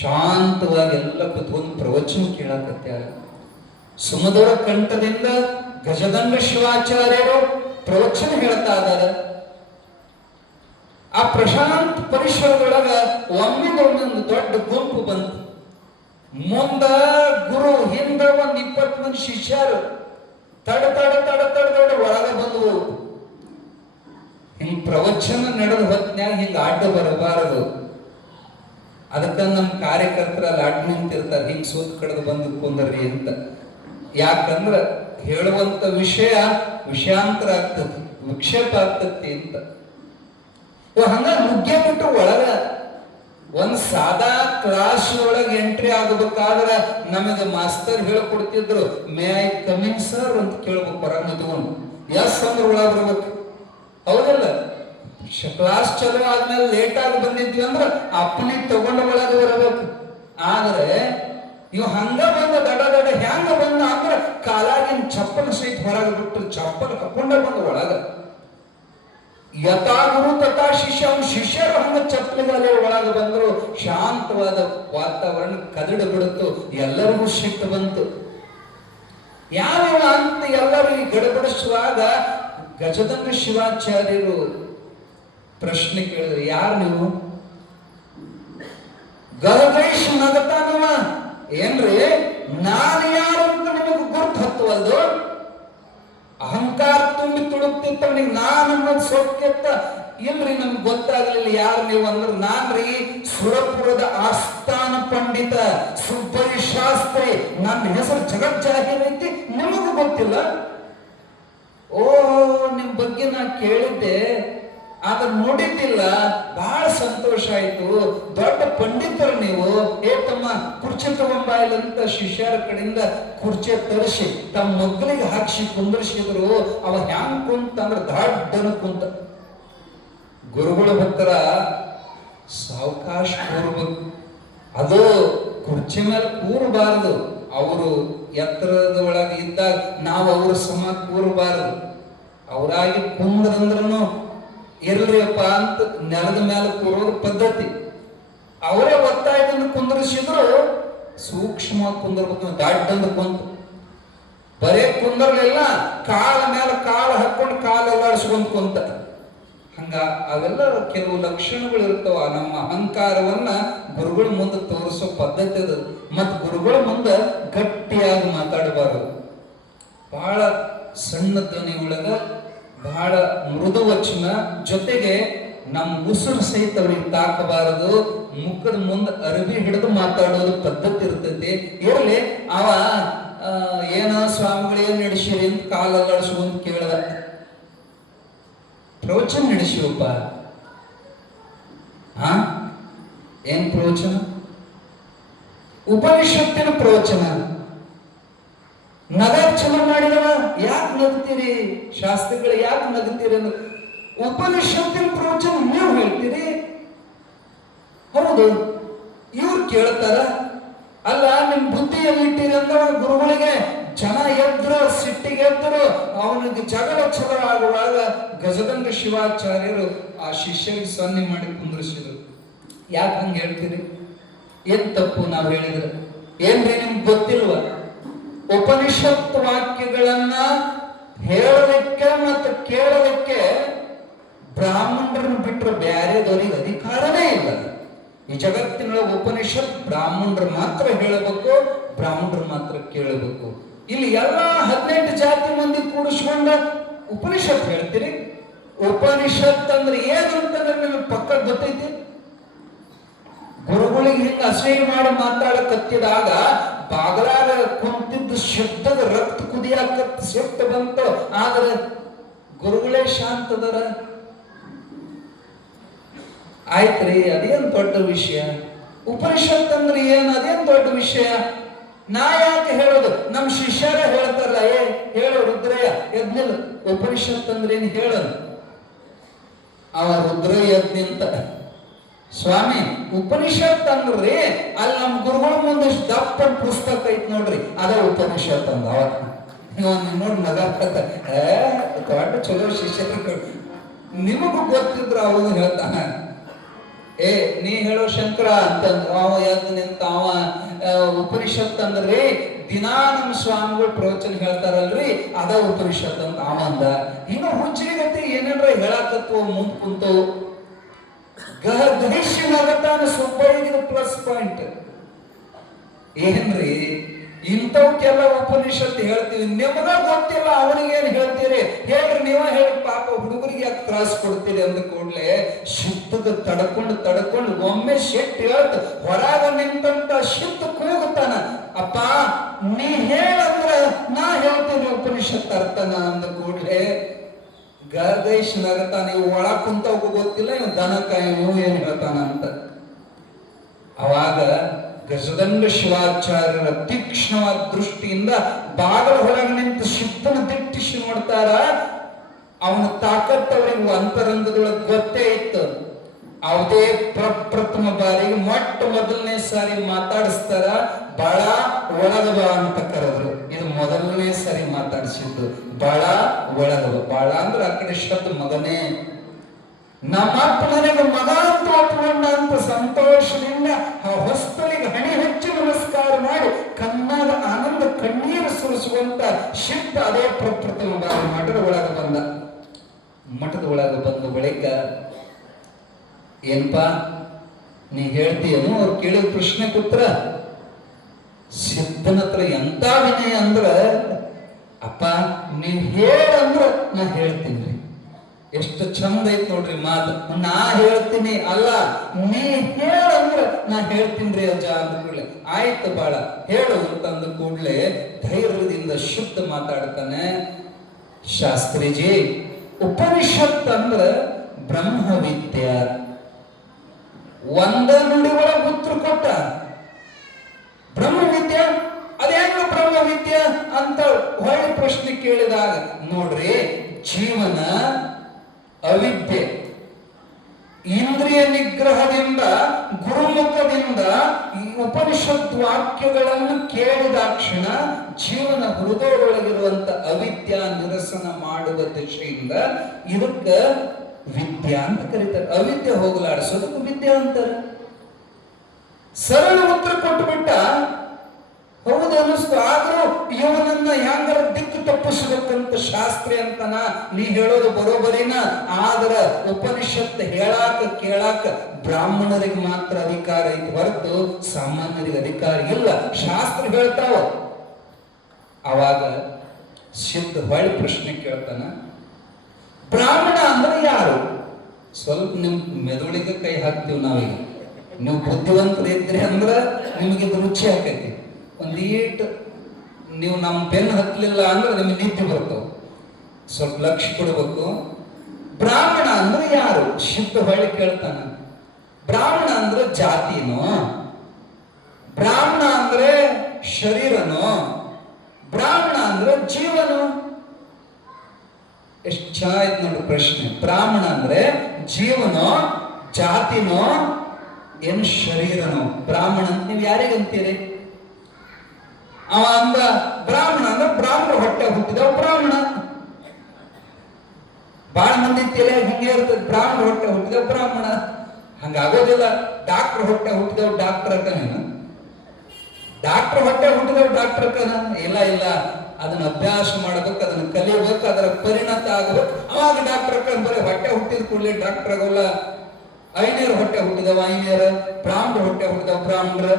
ಶಾಂತವಾಗಿ ಎಲ್ಲ ಕುತ್ಕೊಂಡು ಪ್ರವಚನ ಕೇಳಕತ್ಯಾರ. ಸುಮಧುರ ಕಂಠದಿಂದ ಗಜದಂಡ ಶಿವಾಚಾರ್ಯರು ಪ್ರವಚನ ಹೇಳ್ತಾ ಇದ್ದಾರೆ. ಆ ಪ್ರಶಾಂತ ಪರಿಸರದೊಳಗ ಒಮ್ಮೆಗೊಂದೊಂದು ದೊಡ್ಡ ಗುಂಪು ಬಂತು. ಮುಂದ ಗುರು, ಹಿಂದ 20 ಮಂದಿ ಶಿಷ್ಯರು ತಡ ಒಳಗ ಬಂದವು. ಹಿಂಗ್ ಪ್ರವಚನ ನಡೆದ ಹೊತ್ನ್ಯಾಗ ಹಿಂಗ ಅಡ್ಡ ಬರಬಾರದು. ಅದಕ್ಕ ನಮ್ಮ ಕಾರ್ಯಕರ್ತರಲ್ಲಿ ಅಡ್ಡ ನಿಂತಿರ್ತಾರೆ, ಹಿಂಗ್ ಸೂತ್ ಕಡ್ದು ಬಂದು ಕುಂದರ್ರಿ ಅಂತ. ಯಾಕಂದ್ರ ಹೇಳುವಂತ ವಿಷಯಾಂತರ ಆಗ್ತತಿ, ವಿಕ್ಷೇಪ ಆಗ್ತತಿ ಅಂತ. ಹಂಗ ನುಗ್ಗೆ ಬಿಟ್ಟು ಒಳಗ ಒಂದ್ ಸಾದಾ ಕ್ಲಾಸ್ ಒಳಗೆ ಎಂಟ್ರಿ ಆಗಬೇಕಾದ್ರೆ ನಮಗೆ ಮಾಸ್ತರ್ ಹೇಳ್ಕೊಡ್ತಿದ್ರು, ಮೇ ಐ ಕಮಿಂಗ್ ಸರ್ ಅಂತ ಕೇಳ್ಬೇಕು ಹೊರಗೆ ನಿಂತ್ಕೊಂಡು. ಎಸ್ ಅಂದ್ರೆ ಒಳಗೆ ಬರ್ಬೇಕು, ಹೌದಲ್ಲ? ಕ್ಲಾಸ್ ಚಲೋ ಆದ್ಮೇಲೆ ಲೇಟ್ ಆಗಿ ಬಂದಿದ್ವಿ ಅಂದ್ರೆ ಅಪ್ಪನಿಗೆ ತಗೊಂಡು ಒಳಗೆ ಬರಬೇಕು. ಆದ್ರೆ ಇವ್ ಹಂಗ ಬಂದ ದಡ ದಡ ಹೆಂಗ ಬಂದ ಅಂದ್ರ ಕಾಲಾಗಿನ ಚಪ್ಪಲ್ ಸಹಿತ ಹೊರಗೆ ಬಿಟ್ಟು ಚಪ್ಪಲ್ ಹಾಕೊಂಡ ಬಂದ ಒಳಗ. ಯಥಾ ಗುರು ತಥಾ ಶಿಷ್ಯ, ಅವನ ಶಿಷ್ಯರು ಹಂಗ ಚಪ್ಪಲಿಗಾಲೆ ಒಳಗೆ ಬಂದ್ರು. ಶಾಂತವಾದ ವಾತಾವರಣ ಕದಡ ಬಿಡುತ್ತು. ಎಲ್ಲರಿಗೂ ಸಿಟ್ಟು ಬಂತು. ಯಾವ್ಯಾವ ಅಂತ ಎಲ್ಲರೂ ಈ ಗಡಬಡಿಸುವಾಗ ಗಜದಂಗ ಶಿವಾಚಾರ್ಯರು ಪ್ರಶ್ನೆ ಕೇಳಿದ್ರು, ಯಾರು ನೀವು? ಗದಗೇಶ್ ನಗತಾನವ, ಏನ್ರಿ ನಾನು ಯಾರು ಅಂತ ನಿಮಗೆ ಗುರ್ತು ಹತ್ತುವಲ್ದು? ಅಹಂಕಾರ ತುಂಬಿ ತುಡುಕ್ತಿತ್ತವನಿಗೆ ನಾನು ಅನ್ನೋದು ಸೊಕ್ಕೆತ್ತ ಇಲ್ರಿ, ನಮ್ಗೆ ಗೊತ್ತಾಗಲಿಲ್ಲ ಯಾರು ನೀವು ಅಂದ್ರೆ, ನಾನ್ರಿ ಸುರಪುರದ ಆಸ್ಥಾನ ಪಂಡಿತ ಸುಬ್ಬಯ್ಯ ಶಾಸ್ತ್ರಿ, ನನ್ನ ಹೆಸರು ಜಗಜ್ಜಾಹೀರ್ ಐತಿ, ನಿಮಗೂ ಗೊತ್ತಿಲ್ಲ? ಓ, ನಿಮ್ ಬಗ್ಗೆ ನಾ ಕೇಳಿದ್ದೆ, ಆದ್ರೆ ನೋಡಿದ್ದಿಲ್ಲ. ಬಹಳ ಸಂತೋಷ ಆಯ್ತು, ದೊಡ್ಡ ಪಂಡಿತರು ನೀವು. ತಮ್ಮ ಕುರ್ಚಿ ತಗೊಂಬಾಯಿಲ್ ಅಂತ ಶಿಷ್ಯರ ಕಡೆಯಿಂದ ಕುರ್ಚಿ ತರಿಸಿ ತಮ್ಮ ಮಕ್ಕಳಿಗೆ ಹಾಕಿಸಿ ಕುಂದರ್ಸಿದ್ರು. ಅವ ಹ್ಯಾಂಗ್ ಕುಂತ ಅಂದ್ರೆ ದೊಡ್ಡನ ಕುಂತ. ಗುರುಗಳ ಹತ್ರ ಸಾವಕಾಶ ಕೂರ್ಬೇಕು, ಅದು ಕುರ್ಚಿ ಮೇಲೆ ಕೂರಬಾರದು. ಅವರು ಎತ್ತರದ ಒಳಗೆ ಇದ್ದಾಗ ನಾವು ಅವ್ರ ಸಮ ಕೂರಬಾರದು. ಅವರಾಗಿ ಕುಂದ್ರಂದ್ರೂ ಇರ್ಲಿಯಪ್ಪ ಅಂತ ನೆಲದ ಮೇಲೆ ಕೂರೋದು ಪದ್ಧತಿ. ಅವರೇ ಒತ್ತಾಯದಿಂದ ಕುಂದರ್ಸಿದ್ರು ಸೂಕ್ಷ್ಮ ಕುಂದರ್ಬೇಕು. ದಡ್ಡಂದು ಕುಂತು ಬರೇ ಕುಂದರ್ಲಿಲ್ಲ, ಕಾಲ ಮೇಲೆ ಕಾಲ ಹಾಕೊಂಡು ಕಾಲೆಲ್ಲ ಅಳಿಸ್ಕೊಂಡ್ ಕುಂತ. ಹಂಗ ಅವೆಲ್ಲ ಕೆಲವು ಲಕ್ಷಣಗಳು ಇರ್ತಾವ. ನಮ್ಮ ಅಹಂಕಾರವನ್ನ ಗುರುಗಳ ಮುಂದೆ ತೋರಿಸೋ ಪದ್ಧತಿ ಅದು. ಮತ್ ಗುರುಗಳ ಮುಂದೆ ಗಟ್ಟಿಯಾಗಿ ಮಾತಾಡಬಾರದು. ಬಹಳ ಸಣ್ಣ ಧ್ವನಿ ಒಳಗ, ಬಹಳ ಮೃದು ವಚನ, ಜೊತೆಗೆ ನಮ್ಮ ಉಸಿರು ಸಹಿತ ಅವ್ರಿಗೆ ತಾಕಬಾರದು. ಮುಖದ ಮುಂದೆ ಅರಬಿ ಹಿಡಿದು ಮಾತಾಡೋದು ಪದ್ಧತಿ ಇರ್ತೈತಿ. ಇರ್ಲಿ, ಅವ ಏನ ಸ್ವಾಮಿಗಳು ಏನ್ ನಡೆಸಿರಿ ಅಂತ ಕಾಲೆಲ್ಲ ಅಳಿಸ್ಕೊಂಡ್ ಕೇಳ್ದ. ಪ್ರವಚನ ನಡೆಸಿವಪ್ಪ. ಏನ್ ಪ್ರವಚನ? ಉಪನಿಷತ್ತಿನ ಪ್ರವಚನ. ನಗ ಚಲೋ ಮಾಡಿದವ, ಯಾಕೆ ನಗ್ತೀರಿ ಶಾಸ್ತ್ರಿಗಳು, ಯಾಕೆ ನಗ್ತೀರಿ ಅಂದ್ರೆ ಉಪನಿಷತ್ತಿನ ಪ್ರವಚನ ನೀವು ಹೇಳ್ತೀರಿ. ಹೌದು, ಇವ್ರು ಕೇಳ್ತಾರ. ಅಲ್ಲ, ನಿಮ್ ಬುದ್ಧಿಯಲ್ಲಿ ಇಟ್ಟಿರಿ ಅಂದ್ರೆ ಗುರುಗಳಿಗೆ ಜನ ಎದ್ರು, ಸಿಟ್ಟಿಗೆ ಎದ್ರು, ಅವನಿಗೆ ಜಗಳ ಛಲ ಆಗುವಾಗ ಗಜದಂಗ ಶಿವಾಚಾರ್ಯರು ಆ ಶಿಷ್ಯರಿಗೆ ಸನ್ನೆ ಮಾಡಿ ಕುಂದ್ರಿಸಿದ್ರು. ಯಾಕೆ ಹಂಗ ಹೇಳ್ತೀರಿ? ಏನ್ ತಪ್ಪು ನಾವು ಹೇಳಿದ್ರೆ? ಏನ್ರಿ ನಿಮ್ಗೆ ಗೊತ್ತಿಲ್ವ? ಉಪನಿಷತ್ ವಾಕ್ಯಗಳನ್ನ ಹೇಳಲಿಕ್ಕೆ ಮತ್ತು ಕೇಳಲಿಕ್ಕೆ ಬ್ರಾಹ್ಮಣರನ್ನು ಬಿಟ್ಟರೆ ಬ್ಯಾರೆದವರಿಗೆ ಅಧಿಕಾರನೇ ಇಲ್ಲ. ಈ ಜಗತ್ತಿನೊಳಗೆ ಉಪನಿಷತ್ ಬ್ರಾಹ್ಮಣರು ಮಾತ್ರ ಹೇಳಬೇಕು, ಬ್ರಾಹ್ಮಣರು ಮಾತ್ರ ಕೇಳಬೇಕು. ಇಲ್ಲಿ ಎಲ್ಲಾ 18 ಜಾತಿ ಮಂದಿ ಕೂಡಿಸ್ಕೊಂಡ ಉಪನಿಷತ್ ಹೇಳ್ತೀರಿ. ಉಪನಿಷತ್ ಅಂದ್ರೆ ಏನು ಅಂತಂದ್ರೆ ನಿಮಗೆ ಪಕ್ಕ ಗೊತ್ತೈತಿ. ಗುರುಗಳಿಗೆ ಹಿಂಗ ಅಸಹ್ಯ ಮಾಡಿ ಮಾತಾಡಕತ್ತಿದಾಗ ಬಾಗಲಾಗ ಕುಂತಿದ್ದ ಶಬ್ದದ ರಕ್ತ ಕುದಿಯಾಕತ್ ಸಿಟ್ಟು ಬಂತು. ಆದ್ರೆ ಗುರುಗಳೇ ಶಾಂತದರ. ಆಯ್ತ್ರಿ, ಅದೇನ್ ದೊಡ್ಡ ವಿಷಯ? ಉಪನಿಷತ್ ಅಂದ್ರೆ ಏನು? ಅದೇನ್ ದೊಡ್ಡ ವಿಷಯ? ನಾ ಯಾಕೆ ಹೇಳೋದು? ನಮ್ಮ ಶಿಷ್ಯರ ಹೇಳ್ತಾರಲ್ಲ, ಹೇಳೋ ರುದ್ರಯ್ಯ ಎದ್ನಿಲ್ಲ, ಉಪನಿಷತ್ ಅಂದ್ರೆ ಏನು ಹೇಳೋದು? ಅವ ರುದ್ರಯ್ಯ ಎದ್ ನಿಂತ, ಸ್ವಾಮಿ ಉಪನಿಷತ್ ಅಂದ್ರಿ ಅಲ್ಲಿ ನಮ್ಮ ಗುರುಗಳ ಮುಂದೆ ದಪ್ಪ ಪುಸ್ತಕ ಐತ್ ನೋಡ್ರಿ, ಅದ ಉಪನಿಷತ್ ಅಂದ. ಅವತ್ತು ನೋಡಿ ನಗಾಕತ್ತ, ದೊಡ್ಡ ಚಲೋ ಶಿಷ್ಯರು. ನಿಮಗೂ ಗೊತ್ತಿದ್ರ ಅವನು ಹೇಳ್ತಾನ, ನೀ ಹೇಳೋ ಶಂಕರ ಅಂತಂದ. ಅವ ಎದ್ದು ನಿಂತ, ಅವ ಉಪನಿಷತ್ ಅಂದ್ರಿ ದಿನಾ ನಮ್ಮ ಸ್ವಾಮಿಗಳು ಪ್ರವಚನ ಹೇಳ್ತಾರಲ್ರಿ, ಅದ ಉಪನಿಷತ್ ಅಂತ ಅವಂದ. ಇನ್ನು ಹುಚ್ಚರಿಗತಿ ಏನೇನ್ರ ಹೇಳಾಕತ್ವ ಮುಂದ್ ಕುಂತು ಗಹಿಷ್ಯನಾಗತ್ತಾನ. ಸುಬ್ಬಯ್ಯಗಿನ ಪ್ಲಸ್ ಪಾಯಿಂಟ್ ಏನ್ರಿ? ಇಂಥವಕ್ಕೆಲ್ಲ ಉಪನಿಷತ್ ಹೇಳ್ತೀವಿ, ನಿಮಗ ಗೊತ್ತಿಲ್ಲ, ಅವನಿಗೇನ್ ಹೇಳ್ತೀರಿ ಹೇಳ್ರಿ? ನೀವ ಹೇಳಿ, ಪಾಪ ಹುಡುಗರಿಗೆ ಯಾಕೆ ತ್ರಾಸ ಕೊಡ್ತೀರಿ ಅಂದ ಕೂಡ್ಲೆ ಶಿಸ್ತದ ತಡ್ಕೊಂಡು ಒಮ್ಮೆ ಶಿಟ್ಟು ಹೇಳ್ತ ಹೊರಗ ನಿಂತಂತ ಶಿತ್ತು ಕೂಗುತ್ತಾನ, ಅಪ್ಪ ನೀ ಹೇಳಂದ್ರ ನಾ ಹೇಳ್ತೀನಿ ಉಪನಿಷತ್ ಅರ್ಥನ ಅಂದ ಕೂಡ್ಲೆ ಗದೈಶ್ ನಗತಾನ. ಇವು ಒಳ ಕುಂತವ್ಗೂ ಗೊತ್ತಿಲ್ಲ, ಇವ್ ದನಕಾಯ ಇವು ಏನ್ ಹೇಳ್ತಾನ ಅಂತ. ಅವಾಗ ಗಜದಂಗ ಶಿವಾಚಾರ್ಯರ ತೀಕ್ಷ್ಣವಾದ ದೃಷ್ಟಿಯಿಂದ ಬಾಗಲ ಹೊರಗೆ ನಿಂತು ಶಿಸ್ತನ ದಿಟ್ಟಿಸಿ ನೋಡ್ತಾರ. ಅವನ ತಾಕತ್ತು ಅವರಿಗೆ ಅಂತರಂಗದೊಳಗೆ ಗೊತ್ತೇ ಇತ್ತು. ಯಾವುದೇ ಪ್ರಪ್ರಥಮ ಬಾರಿಗೆ ಮೊದಲನೇ ಸಾರಿ ಮಾತಾಡಿಸ್ತಾರ, ಬಹಳ ಒಳಗವ ಅಂತ ಕರೆದ್ರು. ಇದು ಮೊದಲನೇ ಸಾರಿ ಮಾತಾಡಿಸಿದ್ದು ಬಹಳ ಒಳಗವ. ಬಹಳ ಅಂದ್ರೆ ಆ ಕಡೆ ಶಬ್ದ ಮಗನೇ. ನಮ್ಮಪ್ಪ ನನಗೆ ಮಗ ಅಂತ ಒಪ್ಕೊಂಡ ಅಂತ ಸಂತೋಷದಿಂದ ಆ ಹೊಸ್ತಲಿಗೆ ಹಣಿ ಹಚ್ಚಿ ನಮಸ್ಕಾರ ಮಾಡಿ ಕಣ್ಣಾಗ ಆನಂದ ಕಣ್ಣೀರು ಸುರಿಸುವಂತ ಶಿಫ್ಟ್ ಅದೇ ಪ್ರಪ್ರಥಮ ಬಾರಿ ಮಠದ ಒಳಗೆ ಬಂದ. ಮಠದ ಒಳಗೆ ಬಂದ ಬಳಿಕ ಏನ್ಪಾ ನೀ ಹೇಳ್ತೀಯನು? ಅವ್ರು ಕೇಳಿದ ಪ್ರಶ್ನೆ ಕೂತ್ರ ಸಿದ್ಧನ ಹತ್ರ ಎಂತ ವಿನಯ ಅಂದ್ರ, ಅಪ್ಪ ನೀವ್ ಹೇಳಂದ್ರ ನಾ ಹೇಳ್ತೀನಿ. ಎಷ್ಟು ಚಂದ ಐತ್ ನೋಡ್ರಿ ಮಾತು. ನಾ ಹೇಳ್ತೀನಿ ಅಲ್ಲ, ನೀ ಹೇಳಂದ್ರ ನಾ ಹೇಳ್ತೀನಿ ಅಜ್ಜ ಅಂದ ಕೂಡ್ಲೆ ಆಯ್ತು ಬಾಳ ಹೇಳು ಅಂತಂದ ಕೂಡ್ಲೆ ಧೈರ್ಯದಿಂದ ಶುದ್ಧ ಮಾತಾಡ್ತಾನೆ. ಶಾಸ್ತ್ರೀಜಿ, ಉಪನಿಷತ್ ಅಂದ್ರ ಬ್ರಹ್ಮವಿದ್ಯಾ. ಒಂದ ನುಡಿ ಒಳಗೆ ಉತ್ತರ ಕೊಟ್ಟ. ಬ್ರಹ್ಮವಿದ್ಯಾ ಅದೇನು ಬ್ರಹ್ಮವಿದ್ಯಾ ಅಂತ ಹೊಳ್ಳಿ ಪ್ರಶ್ನೆ ಕೇಳಿದಾಗ ನೋಡ್ರಿ, ಜೀವನ ಅವಿದ್ಯೆ, ಇಂದ್ರಿಯ ನಿಗ್ರಹದಿಂದ ಗುರುಮುಖದಿಂದ ಈ ಉಪನಿಷತ್ ವಾಕ್ಯಗಳನ್ನು ಕೇಳಿದಾಕ್ಷಣ ಜೀವನ ಹೃದಯದೊಳಗಿರುವಂತ ಅವಿದ್ಯಾ ನಿರಸನ ಮಾಡುವ ದಿಶೆಯಿಂದ ಇದಕ್ಕ ವಿದ್ಯಾ ಅಂತ ಕರೀತಾರೆ. ಅವಿದ್ಯೆ ಹೋಗಲಾಡಿಸೋದಕ್ಕೆ ವಿದ್ಯಾ ಅಂತಾರೆ. ಸರಳ ಉತ್ತರ ಕೊಟ್ಟು ಬಿಟ್ಟ. ಹೌದು ಅನ್ನಿಸ್ತು. ಆದ್ರೂ ಇವನನ್ನ ಹೆಂಗಾರ ದಿಕ್ಕು ತಪ್ಪಿಸಬೇಕಂತ ಶಾಸ್ತ್ರಿ ಅಂತನ ನೀ ಹೇಳೋದು ಬರೋಬರಿನ. ಆದ್ರ ಉಪನಿಷತ್ ಹೇಳಾಕ ಕೇಳಾಕ ಬ್ರಾಹ್ಮಣರಿಗೆ ಮಾತ್ರ ಅಧಿಕಾರ ಐತಿ ಹೊರತು ಸಾಮಾನ್ಯರಿಗೆ ಅಧಿಕಾರ ಇಲ್ಲ. ಶಾಸ್ತ್ರ ಹೇಳ್ತಾವ. ಅವಾಗ ಸಿದ್ಧ ಹೊಳ್ಳಿ ಪ್ರಶ್ನೆ ಕೇಳ್ತಾನ, ಬ್ರಾಹ್ಮಣ ಅಂದ್ರೆ ಯಾರು? ಸ್ವಲ್ಪ ನಿಮ್ ಮೆದುಳಿಗೆ ಕೈ ಹಾಕ್ತೀವಿ ನಾವೀಗ. ನೀವು ಬುದ್ಧಿವಂತರಿದ್ರಿ ಅಂದ್ರ ನಿಮಗೆ ಇದು ರುಚಿ ಆಕೈತಿ. ಒಂದೀಟ್ ನೀವು ನಮ್ಮ ಬೆನ್ನು ಹತ್ತಲಿಲ್ಲ ಅಂದ್ರೆ ನಿಮಗೆ ನಿದ್ದೆ ಬರ್ತಾವ. ಸ್ವಲ್ಪ ಲಕ್ಷ್ಯ ಕೊಡ್ಬೇಕು. ಬ್ರಾಹ್ಮಣ ಅಂದ್ರೆ ಯಾರು? ಸಿದ್ಧ ಹೊಳ್ಳಿ ಕೇಳ್ತಾನ. ಬ್ರಾಹ್ಮಣ ಅಂದ್ರೆ ಜಾತಿನೋ? ಬ್ರಾಹ್ಮಣ ಅಂದ್ರೆ ಶರೀರನೋ? ಬ್ರಾಹ್ಮಣ ಅಂದ್ರೆ ಜೀವನೋ? ಎಷ್ಟು ಚೆನ್ನಾಯ್ತು ನೋಡಿ ಪ್ರಶ್ನೆ. ಬ್ರಾಹ್ಮಣ ಅಂದ್ರೆ ಜೀವನೋ, ಜಾತಿನೋ, ಏನು ಶರೀರನೋ? ಬ್ರಾಹ್ಮಣ ಅಂತ ನೀವು ಯಾರಿಗಂತೀರಿ? ಅವ ಅಂದ ಬ್ರಾಹ್ಮಣ ಅಂದ್ರೆ ಬ್ರಾಹ್ಮಣ ಹೊಟ್ಟೆ ಹುಟ್ಟಿದವ ಬ್ರಾಹ್ಮಣ. ಬಹಳ ಮಂದಿ ತಲೆ ಹಿಂಗೆ ಇರ್ತದೆ, ಬ್ರಾಹ್ಮಣ ಹೊಟ್ಟೆ ಹುಟ್ಟಿದವ ಬ್ರಾಹ್ಮಣ. ಹಂಗಾಗೋದಿಲ್ಲ. ಡಾಕ್ಟರ್ ಹೊಟ್ಟೆ ಹುಟ್ಟಿದವ ಡಾಕ್ಟರ್ ಅಕ್ಕನೇನು? ಡಾಕ್ಟರ್ ಹೊಟ್ಟೆ ಹುಟ್ಟಿದವ ಡಾಕ್ಟರ್ ಅಕ್ಕನ? ಇಲ್ಲ ಇಲ್ಲ, ಅದನ್ನ ಅಭ್ಯಾಸ ಮಾಡಬೇಕು, ಅದನ್ನ ಕಲಿಬೇಕು, ಅದರ ಪರಿಣತ ಆಗಬೇಕು, ಅವಾಗ ಡಾಕ್ಟರ್ ಅಕ್ಕ. ಬರೀ ಹೊಟ್ಟೆ ಹುಟ್ಟಿದ ಕೂಡಲೇ ಡಾಕ್ಟರ್ ಆಗೋಲ್ಲ. ಐನೇರು ಹೊಟ್ಟೆ ಹುಟ್ಟಿದವ ಐನೇರ, ಬ್ರಾಹ್ಮಣ ಹೊಟ್ಟೆ ಹುಟ್ಟಿದವ ಬ್ರಾಹ್ಮಣರ.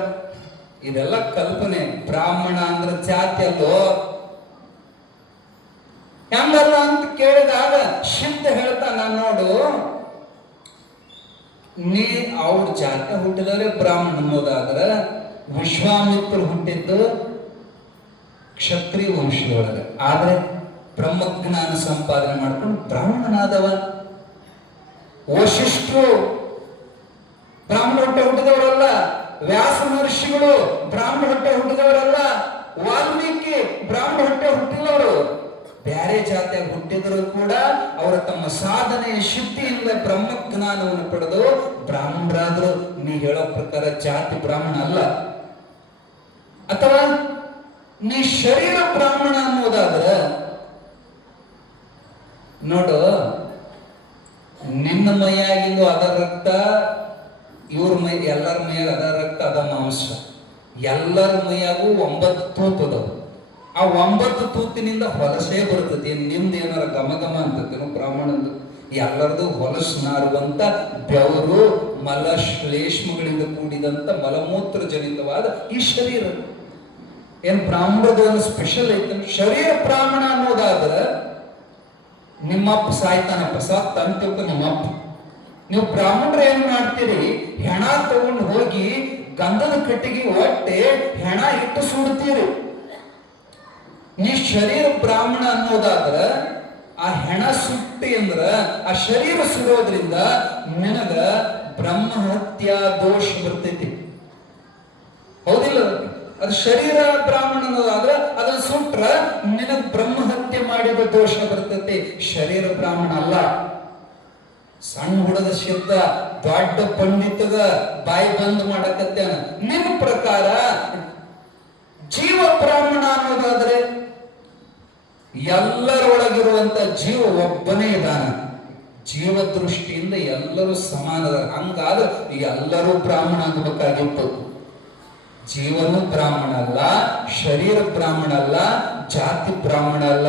ಇದೆಲ್ಲ ಕಲ್ಪನೆ. ಬ್ರಾಹ್ಮಣ ಅಂದ್ರೆ ಜಾತಿ ಅಲ್ಲೋ. ಹೆಂಗಲ್ಲ ಅಂತ ಕೇಳಿದಾಗ ಸಿದ್ಧ ಹೇಳ್ತಾನ, ನೋಡು ನೀ ಅವ್ರ ಜಾತಿ ಹುಟ್ಟಿದವರೇ ಬ್ರಾಹ್ಮಣ ಅನ್ನೋದಾದ್ರ ವಿಶ್ವಾಮಿತ್ರರು ಹುಟ್ಟಿದ್ದು ಕ್ಷತ್ರಿಯ ವಂಶದೊಳಗೆ, ಆದ್ರೆ ಬ್ರಹ್ಮಜ್ಞಾನ ಸಂಪಾದನೆ ಮಾಡ್ಕೊಂಡು ಬ್ರಾಹ್ಮಣನಾದವ. ವಶಿಷ್ಠರು ಬ್ರಾಹ್ಮಣ ಹೊಟ್ಟೆ ಹುಟ್ಟಿದವರಲ್ಲ. ವ್ಯಾಸ ಮಹರ್ಷಿಗಳು ಬ್ರಾಹ್ಮಣ ಹೊಟ್ಟೆ ಹುಟ್ಟಿದವರಲ್ಲ. ವಾಲ್ಮೀಕಿ ಬ್ರಾಹ್ಮಣ ಹೊಟ್ಟೆ ಹುಟ್ಟಿದವರು. ಬ್ಯಾರೆ ಜಾತಿಯಾಗಿ ಹುಟ್ಟಿದ್ರು ಕೂಡ ಅವರ ತಮ್ಮ ಸಾಧನೆಯ ಶಕ್ತಿಯಿಂದ ಬ್ರಹ್ಮಜ್ಞಾನವನ್ನು ಪಡೆದು ಬ್ರಾಹ್ಮಣರಾದ್ರು. ನೀ ಹೇಳೋ ಪ್ರಕಾರ ಜಾತಿ ಬ್ರಾಹ್ಮಣ ಅಲ್ಲ. ಅಥವಾ ನೀ ಶರೀರ ಬ್ರಾಹ್ಮಣ ಅನ್ನೋದಾದ್ರ ನೋಡು, ನಿನ್ನ ಮೈಯಾಗಿಂದು ಅದ ರಕ್ತ, ಇವ್ರ ಮೈ, ಎಲ್ಲರ ಮೈಯಾಗ ಅದ ರಕ್ತ, ಅದ ಮಾಂಸ. ಎಲ್ಲರ ಮೈಯಾಗೂ 9 ತೂತು ಅದಾವ. ಆ 9 ತೂತಿನಿಂದ ಹೊಲಸೇ ಬರ್ತದೆ. ನಿಮ್ದು ಏನಾರ ಗಮ ಅಂತೇನೋ ಬ್ರಾಹ್ಮಣಂದು. ಎಲ್ಲರದು ಹೊಲಸು ನಾರುವಂತ ಬೆವರು, ಮಲ ಶ್ಲೇಷ್ಮಗಳಿಂದ ಕೂಡಿದಂತ ಮಲಮೂತ್ರ ಜನಿತವಾದ ಈ ಶರೀರ. ಏನ್ ಬ್ರಾಹ್ಮಣದ ಒಂದು ಸ್ಪೆಷಲ್ ಐತೆ. ಶರೀರ ಬ್ರಾಹ್ಮಣ ಅನ್ನೋದಾದ್ರ ನಿಮ್ಮಪ್ಪ ಸಾಯ್ತಾನಪ್ಪ, ಸತ್ತ ಅಂತಿಪ್ಪ ನಿಮ್ಮಪ್ಪ. ನೀವು ಬ್ರಾಹ್ಮಣರು ಏನ್ ಮಾಡ್ತೀರಿ? ಹೆಣ ತಗೊಂಡು ಹೋಗಿ ಗಂಧದ ಕಟ್ಟಿಗೆ ಒಟ್ಟೆ ಹೆಣ ಇಟ್ಟು ಸುಡ್ತೀರಿ. ನೀ ಶರೀರ ಬ್ರಾಹ್ಮಣ ಅನ್ನೋದಾದ್ರ ಆ ಹೆಣ ಸುಟ್ಟಿ ಅಂದ್ರ ಆ ಶರೀರ ಸುಡೋದ್ರಿಂದ ನಿನಗ ಬ್ರಹ್ಮಹತ್ಯಾ ದೋಷ ಬರ್ತೈತಿ. ಹೌದಿಲ್ಲ? ಅದು ಶರೀರ ಬ್ರಾಹ್ಮಣ ಅನ್ನೋದಾದ್ರೆ ಅದನ್ನ ಸುಟ್ರ ನಿನಗ್ ಬ್ರಹ್ಮಹತ್ಯೆ ಮಾಡಿದ ದೋಷ ಬರ್ತೈತಿ. ಶರೀರ ಬ್ರಾಹ್ಮಣ ಅಲ್ಲ. ಸಣ್ಣ ಹುಡುಗ ಸಿದ್ಧ ದೊಡ್ಡ ಪಂಡಿತಗ ಬಾಯಿ ಬಂದ್ ಮಾಡಕತ್ತೇನ. ನಿನ್ನ ಪ್ರಕಾರ ಜೀವ ಬ್ರಾಹ್ಮಣ ಅನ್ನೋದಾದ್ರೆ ಎಲ್ಲರೊಳಗಿರುವಂತ ಜೀವ ಒಬ್ಬನೇ ಇದ್ದಾನ. ಜೀವ ದೃಷ್ಟಿಯಿಂದ ಎಲ್ಲರೂ ಸಮಾನದ. ಹಂಗಾದ್ರೆ ಎಲ್ಲರೂ ಬ್ರಾಹ್ಮಣ ಆಗಬೇಕಾಗಿತ್ತು. ಜೀವನು ಬ್ರಾಹ್ಮಣ ಅಲ್ಲ, ಶರೀರ ಬ್ರಾಹ್ಮಣ ಅಲ್ಲ, ಜಾತಿ ಬ್ರಾಹ್ಮಣ ಅಲ್ಲ.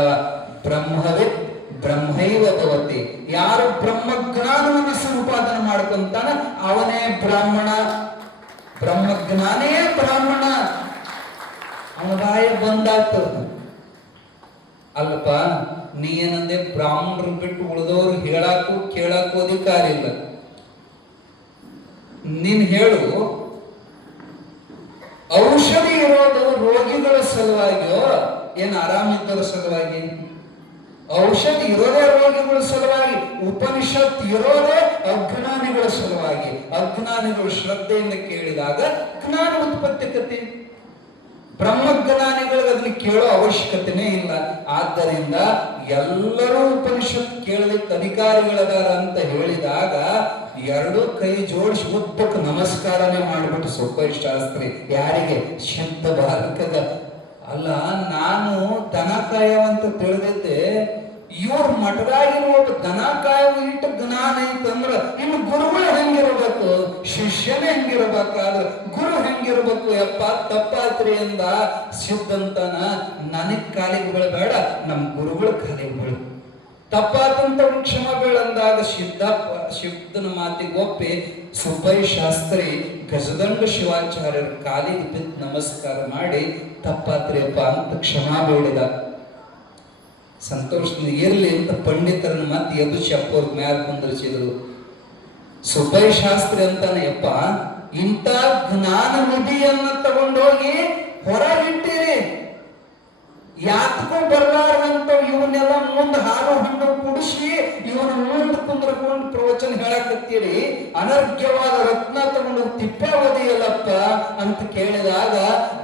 ಬ್ರಹ್ಮವೇ ಬ್ರಹ್ಮೈವ ಭವತಿ. ಯಾರು ಬ್ರಹ್ಮಜ್ಞಾನವನ್ನು ಸಂಪಾದನೆ ಮಾಡ್ಕೊಂತಾನ ಅವನೇ ಬ್ರಾಹ್ಮಣ. ಬ್ರಹ್ಮಜ್ಞಾನೇ ಬ್ರಾಹ್ಮಣ. ಅವನ ಬಾಯ ಬಂದಾತ. ಅಲ್ಲಪ್ಪ, ನೀ ಏನಂದೆ ಬ್ರಾಹ್ಮಣರು ಬಿಟ್ಟು ಉಳಿದವರು ಹೇಳಾಕು ಕೇಳಾಕು ಅಧಿಕಾರ ಇಲ್ಲ. ನೀನ್ ಹೇಳು, ಔಷಧಿ ಇರೋದು ರೋಗಿಗಳ ಸಲುವಾಗಿಯೋ ಏನು ಆರಾಮಿದ್ದರ ಸಲುವಾಗಿ? ಔಷಧಿ ಇರೋದೇ ರೋಗಿಗಳ ಸಲುವಾಗಿ. ಉಪನಿಷತ್ ಇರೋದೇ ಅಜ್ಞಾನಿಗಳ ಸಲುವಾಗಿ. ಅಜ್ಞಾನಿಗಳು ಶ್ರದ್ಧೆಯಿಂದ ಕೇಳಿದಾಗ ಜ್ಞಾನ ಉತ್ಪತ್ತಿಕತೆ. ಬ್ರಹ್ಮಜ್ಞಾನಿಗಳಿಗೆ ಅದನ್ನ ಕೇಳೋ ಅವಶ್ಯಕತೆನೇ ಇಲ್ಲ. ಆದ್ದರಿಂದ ಎಲ್ಲರೂ ಉಪನಿಷತ್ ಕೇಳಲಿಕ್ಕೆ ಅಧಿಕಾರಿಗಳದಾರ ಅಂತ ಹೇಳಿದಾಗ ಎರಡು ಕೈ ಜೋಡಿಸಿ ಉದ್ದಕ್ಕೆ ನಮಸ್ಕಾರನೇ ಮಾಡಿಬಿಟ್ಟು ಸುಬ್ಬಯ್ಯ ಶಾಸ್ತ್ರಿ ಯಾರಿಗೆ? ಶುದ್ಧ ಬಾಲಕಗ. ಅಲ್ಲ, ನಾನು ದನ ಕಾಯವಂತ ತಿಳಿದಿದ್ದೆ. ಇವ್ರ ಮಠದಾಗಿರುವ ದನ ಕಾಯುವ ಇಟ್ಟು ಜ್ಞಾನ ಐತಂದ್ರ ಇನ್ನು ಗುರುಗಳು ಹೆಂಗಿರ್ಬೇಕು? ಶಿಷ್ಯನೇ ಹೆಂಗಿರ್ಬೇಕಾದ್ರೆ ಗುರು ಹೆಂಗಿರ್ಬೇಕು? ಯಪ್ಪ ತಪ್ಪಾತ್ರಿ ಎಂದ ಸಿದ್ಧಂತನ. ನನಗ್ ಕಾಲಿಗೆ ಬೀಳಬೇಡ, ನಮ್ಮ ಗುರುಗಳ ಕಾಲಿಗೆ ಬೀಳು. ತಪ್ಪಾತಂತ ಕ್ಷಮ ಬೀಳಂದಾಗ ಸಿದ್ಧನ ಮಾತಿಗೆ ಒಪ್ಪಿ ಸುಬ್ಬಯ್ಯ ಶಾಸ್ತ್ರಿ ಗಜದಂಡ ಶಿವಾಚಾರ್ಯರ ಕಾಲಿಗೆ ಬಿದ್ದು ನಮಸ್ಕಾರ ಮಾಡಿ ತಪ್ಪಾತ್ರಿಯಪ್ಪ ಅಂತ ಕ್ಷಮಾ ಬೇಡಿದ. ಸಂತೋಷದಿಂದ ಇರ್ಲಿ ಅಂತ ಪಂಡಿತರನ್ನ ಮತ್ತೆ ಎಬ್ಬಿಸಿ ಅಪ್ಪವ್ರ ಮ್ಯಾಲ ಕುಂದರಿಸಿದ್ರು. ಸುಬ್ಬಯ್ಯ ಶಾಸ್ತ್ರಿ ಅಂತಾನೆ, ಯಪ್ಪ ಇಂಥ ಜ್ಞಾನ ನಿಧಿಯನ್ನ ತಗೊಂಡೋಗಿ ಹೊರಗಿಟ್ಟಿರಿ, ಯಾತಕ್ಕೂ ಬರ್ಲಾರ್ದಂತ ಇವನ್ನೆಲ್ಲ ಮುಂದೆ ಹಾಲು ಹಣ್ಣು ಕುಡಿಸಿ ಇವನ ಮುಂದೆ ಕುಂದ್ರಕೊಂಡು ಪ್ರವಚನ ಹೇಳಕತ್ತೀರಿ. ಅನರ್ಘ್ಯವಾದ ರತ್ನ ತಗೊಂಡು ತಿಪ್ಪೆ ಓದಿಯಲ್ಲಪ್ಪ ಅಂತ ಕೇಳಿದಾಗ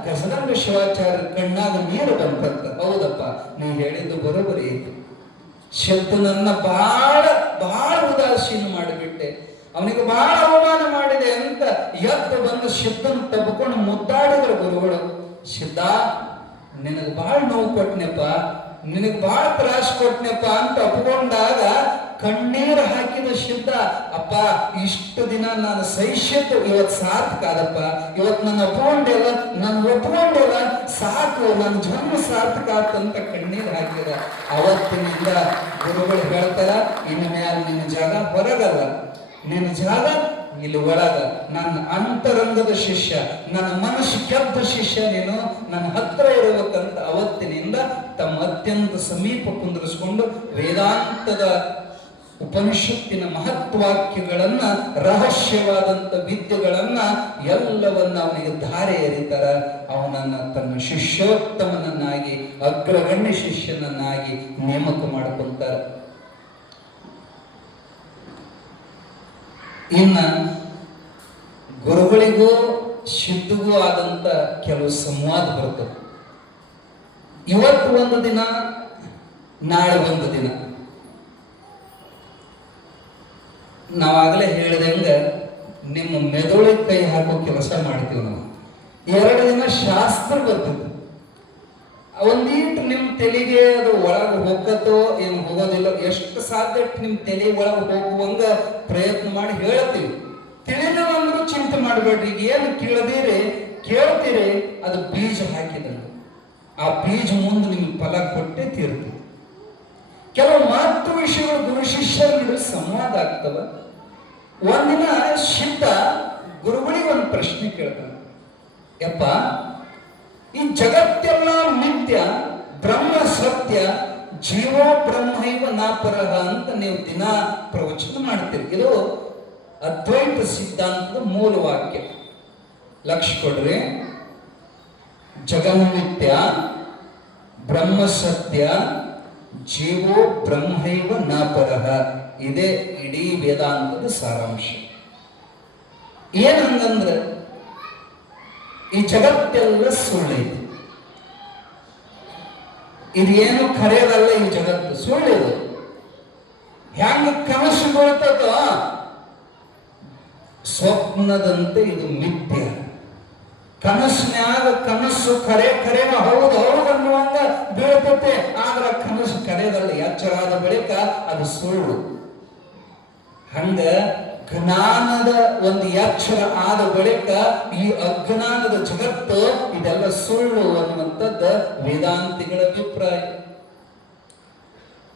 ಗಜದಂಡ ಶಿವಾಚಾರ್ಯ ಕಣ್ಣಾಗ ನೀರು ಬಂತಂತ. ಹೌದಪ್ಪ, ನೀ ಹೇಳಿದ್ದು ಬರೋಬರಿ ಐತಿ. ಶಬ್ದನನ್ನ ಬಹಳ ಉದಾಸೀನ ಮಾಡಿಬಿಟ್ಟೆ, ಅವನಿಗೆ ಬಹಳ ಅವಮಾನ ಮಾಡಿದೆ ಅಂತ ಎದ್ದು ಬಂದು ಶಬ್ದನ ತಬ್ಕೊಂಡು ಮುದ್ದಾಡಿದ್ರು ಗುರುಗಳು. ಸಿದ್ಧ, ನಿನಗೆ ಬಹಳ ನೋವು ಕೊಟ್ನೆಪ್ಪ, ನಿನಗೆ ಬಹಳ ತ್ರಾಸ ಕೊಟ್ನೆಪ್ಪ ಅಂತ ಒಪ್ಕೊಂಡಾಗ ಕಣ್ಣೀರು ಹಾಕಿದ ಸಿದ್ಧ, ಅಪ್ಪ ಇಷ್ಟು ದಿನ ನಾನು ಸಹಿಸಿದ್ದು ಇವತ್ತು ಸಾರ್ಥಕ ಆದಪ್ಪ. ಇವತ್ತು ನನ್ನ ಒಪ್ಕೊಂಡಿಲ್ಲ, ಸಾಕು, ನನ್ನ ಜನ್ಮ ಸಾರ್ಥಕ ಆತಂತ ಕಣ್ಣೀರು ಹಾಕಿದ. ಅವತ್ತಿನಿಂದ ಗುರುಗಳು ಹೇಳ್ತಾರ, ಇನ್ನು ಮ್ಯಾಲ ನಿನ್ನ ಜಾಗ ಹೊರಗಲ್ಲ, ನಿನ್ನ ಜಾಗ ಇಲ್ಲಿ ಒಳಗ. ನನ್ನ ಅಂತರಂಗದ ಶಿಷ್ಯ, ನನ್ನ ಮನಸ್ಸು ಕೆದ್ದ ಶಿಷ್ಯ ನೀನು, ನನ್ನ ಹತ್ರ ಇರಬೇಕಂತ ಅವತ್ತಿನಿಂದ ತಮ್ಮ ಅತ್ಯಂತ ಸಮೀಪ ಕುಂದಿರಿಸಿಕೊಂಡು ವೇದಾಂತದ ಉಪನಿಷತ್ತಿನ ಮಹತ್ವಾಕ್ಯಗಳನ್ನ, ರಹಸ್ಯವಾದಂತ ವಿದ್ಯೆಗಳನ್ನ ಎಲ್ಲವನ್ನ ಅವನಿಗೆ ಧಾರೆ ಎರಿತಾರ. ಅವನನ್ನ ತನ್ನ ಶಿಷ್ಯೋತ್ತಮನನ್ನಾಗಿ, ಅಗ್ರಗಣ್ಯ ಶಿಷ್ಯನನ್ನಾಗಿ ನೇಮಕ ಮಾಡಿಕೊಂತಾರ. ಇನ್ನ ಗುರುಗಳಿಗೂ ಸಿದ್ಧಿಗೂ ಆದಂತ ಕೆಲವು ಸಂವಾದ ಬರ್ತದೆ. ಇವತ್ತು ಒಂದು ದಿನ, ನಾಳೆ ಒಂದು ದಿನ. ನಾವಾಗಲೇ ಹೇಳಿದಂಗ ನಿಮ್ಮ ಮೆದುಳಿಗೆ ಕೈ ಹಾಕೋ ಕೆಲಸ ಮಾಡ್ತೀವಿ ನಾವು. 2 ದಿನ ಶಾಸ್ತ್ರ ಬರ್ತದೆ. ಒಂದೀಟು ನಿಮ್ಮ ತಲೆಗೆ ಅದು ಒಳಗೆ ಹೋಗತ್ತೋ ಏನು ಹೋಗೋದಿಲ್ಲ, ಎಷ್ಟು ಸಾಧ್ಯ ನಿಮ್ಮ ತಲೆ ಒಳಗೆ ಹೋಗುವಂಗ ಪ್ರಯತ್ನ ಮಾಡಿ ಹೇಳ್ತೀವಿ. ತಿಳಿದ ಅಂದ್ರೂ ಚಿಂತೆ ಮಾಡಬೇಡ್ರಿ. ಈಗ ಏನು ಕೇಳ್ತೀರಿ ಅದು ಬೀಜ ಹಾಕಿದಂಗ. ಆ ಬೀಜ ಮುಂದೆ ನಿಮ್ಗೆ ಫಲ ಕೊಟ್ಟೆ ತೀರ್ತೀವಿ. ಕೆಲವು ಮಾತು ವಿಷಯಗಳು ಗುರು ಶಿಷ್ಯರ ನಡುವೆ ಸಂವಾದ ಆಗ್ತವ. ಒಂದಿನ ಸಿದ್ಧ ಗುರುಗಳಿಗೆ ಒಂದು ಪ್ರಶ್ನೆ ಕೇಳ್ತಾನೆ, ಯಪ್ಪ ಈ ಜಗತ್ತೆಲ್ಲ ನಿತ್ಯ, ಬ್ರಹ್ಮ ಸತ್ಯ, ಜೀವೋ ಬ್ರಹ್ಮೈವ ನಾಪರಹ ಅಂತ ನೀವು ದಿನ ಪ್ರವಚನ ಮಾಡ್ತೀರಿ. ಇದು ಅದ್ವೈತ ಸಿದ್ಧಾಂತದ ಮೂಲ ವಾಕ್ಯ. ಲಕ್ಷ್ಯ ಕೊಡ್ರಿ. ಜಗನ್ನಿತ್ಯ, ಬ್ರಹ್ಮ ಸತ್ಯ, ಜೀವೋ ಬ್ರಹ್ಮೈವ ನಾಪರಹ. ಇದೇ ಇಡೀ ವೇದಾಂತದ ಸಾರಾಂಶ. ಏನಂದ್ರೆ ಈ ಜಗತ್ತೆಲ್ಲ ಸುಳ್ಳೈತಿ, ಇದೇನು ಖರೆಯದಲ್ಲ. ಈ ಜಗತ್ತು ಸುಳ್ಳಿದು. ಹೆಂಗ ಕನಸು ಬೀಳ್ತದ ಸ್ವಪ್ನದಂತೆ ಇದು ಮಿಥ್ಯ. ಕನಸಿನ್ಯಾಗ ಕನಸು ಕರೆ ಕರೆನ ಹೌದು ಹೌದು ಅನ್ನುವಂಗ ಬೀಳ್ತತೆ. ಆದ್ರ ಕನಸು ಕರೆದಲ್ಲಿ ಎಚ್ಚರ ಆದ ಬಳಿಕ ಅದು ಸುಳ್ಳು. ಹಂಗ ಜ್ಞಾನದ ಒಂದು ಎಚ್ಚರ ಆದ ಬಳಿಕ ಈ ಅಜ್ಞಾನದ ಜಗತ್ತು ಇದೆಲ್ಲ ಸುಳ್ಳು ಅನ್ನುವಂಥದ್ದ ವೇದಾಂತಿಗಳ ಅಭಿಪ್ರಾಯ.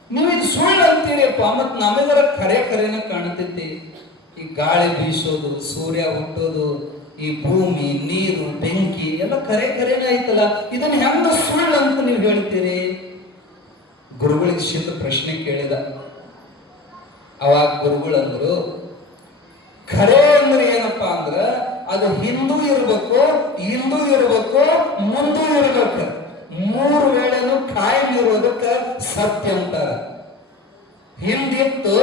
ನೀವಿದು ಸುಳ್ಳು ಅಂತೀರಿಪ್ಪ, ಮತ್ ನಮಗರ ಕರೆ ಕರೆನ ಕಾಣತೈತಿ. ಈ ಗಾಳಿ ಬೀಸೋದು, ಸೂರ್ಯ ಹುಟ್ಟೋದು, ಈ ಭೂಮಿ, ನೀರು, ಬೆಂಕಿ ಎಲ್ಲ ಕರೆ ಕರೆನ ಐತಲ್ಲ, ಇದನ್ನ ಹೆಂಗ ಸುಳ್ಳು ಅಂತ ನೀವು ಹೇಳ್ತೀರಿ? ಗುರುಗಳಿಗೆ ಶಿಂದ ಪ್ರಶ್ನೆ ಕೇಳಿದ. ಅವಾಗ ಗುರುಗಳಂದ್ರು, ಖರೆ ಅಂದ್ರೆ ಏನಪ್ಪಾ ಅಂದ್ರ ಅದು ಹಿಂದೂ ಇರ್ಬೇಕು, ಇಂದೂ ಇರ್ಬೇಕು, ಮುಂದೂ ಇರ್ಬೇಕು. ಮೂರು ವೇಳೆನೂ ಕಾಯಂ ಇರೋದಕ್ಕ ಸತ್ಯ ಅಂತಾರ. ಹಿಂದಿತ್ತು,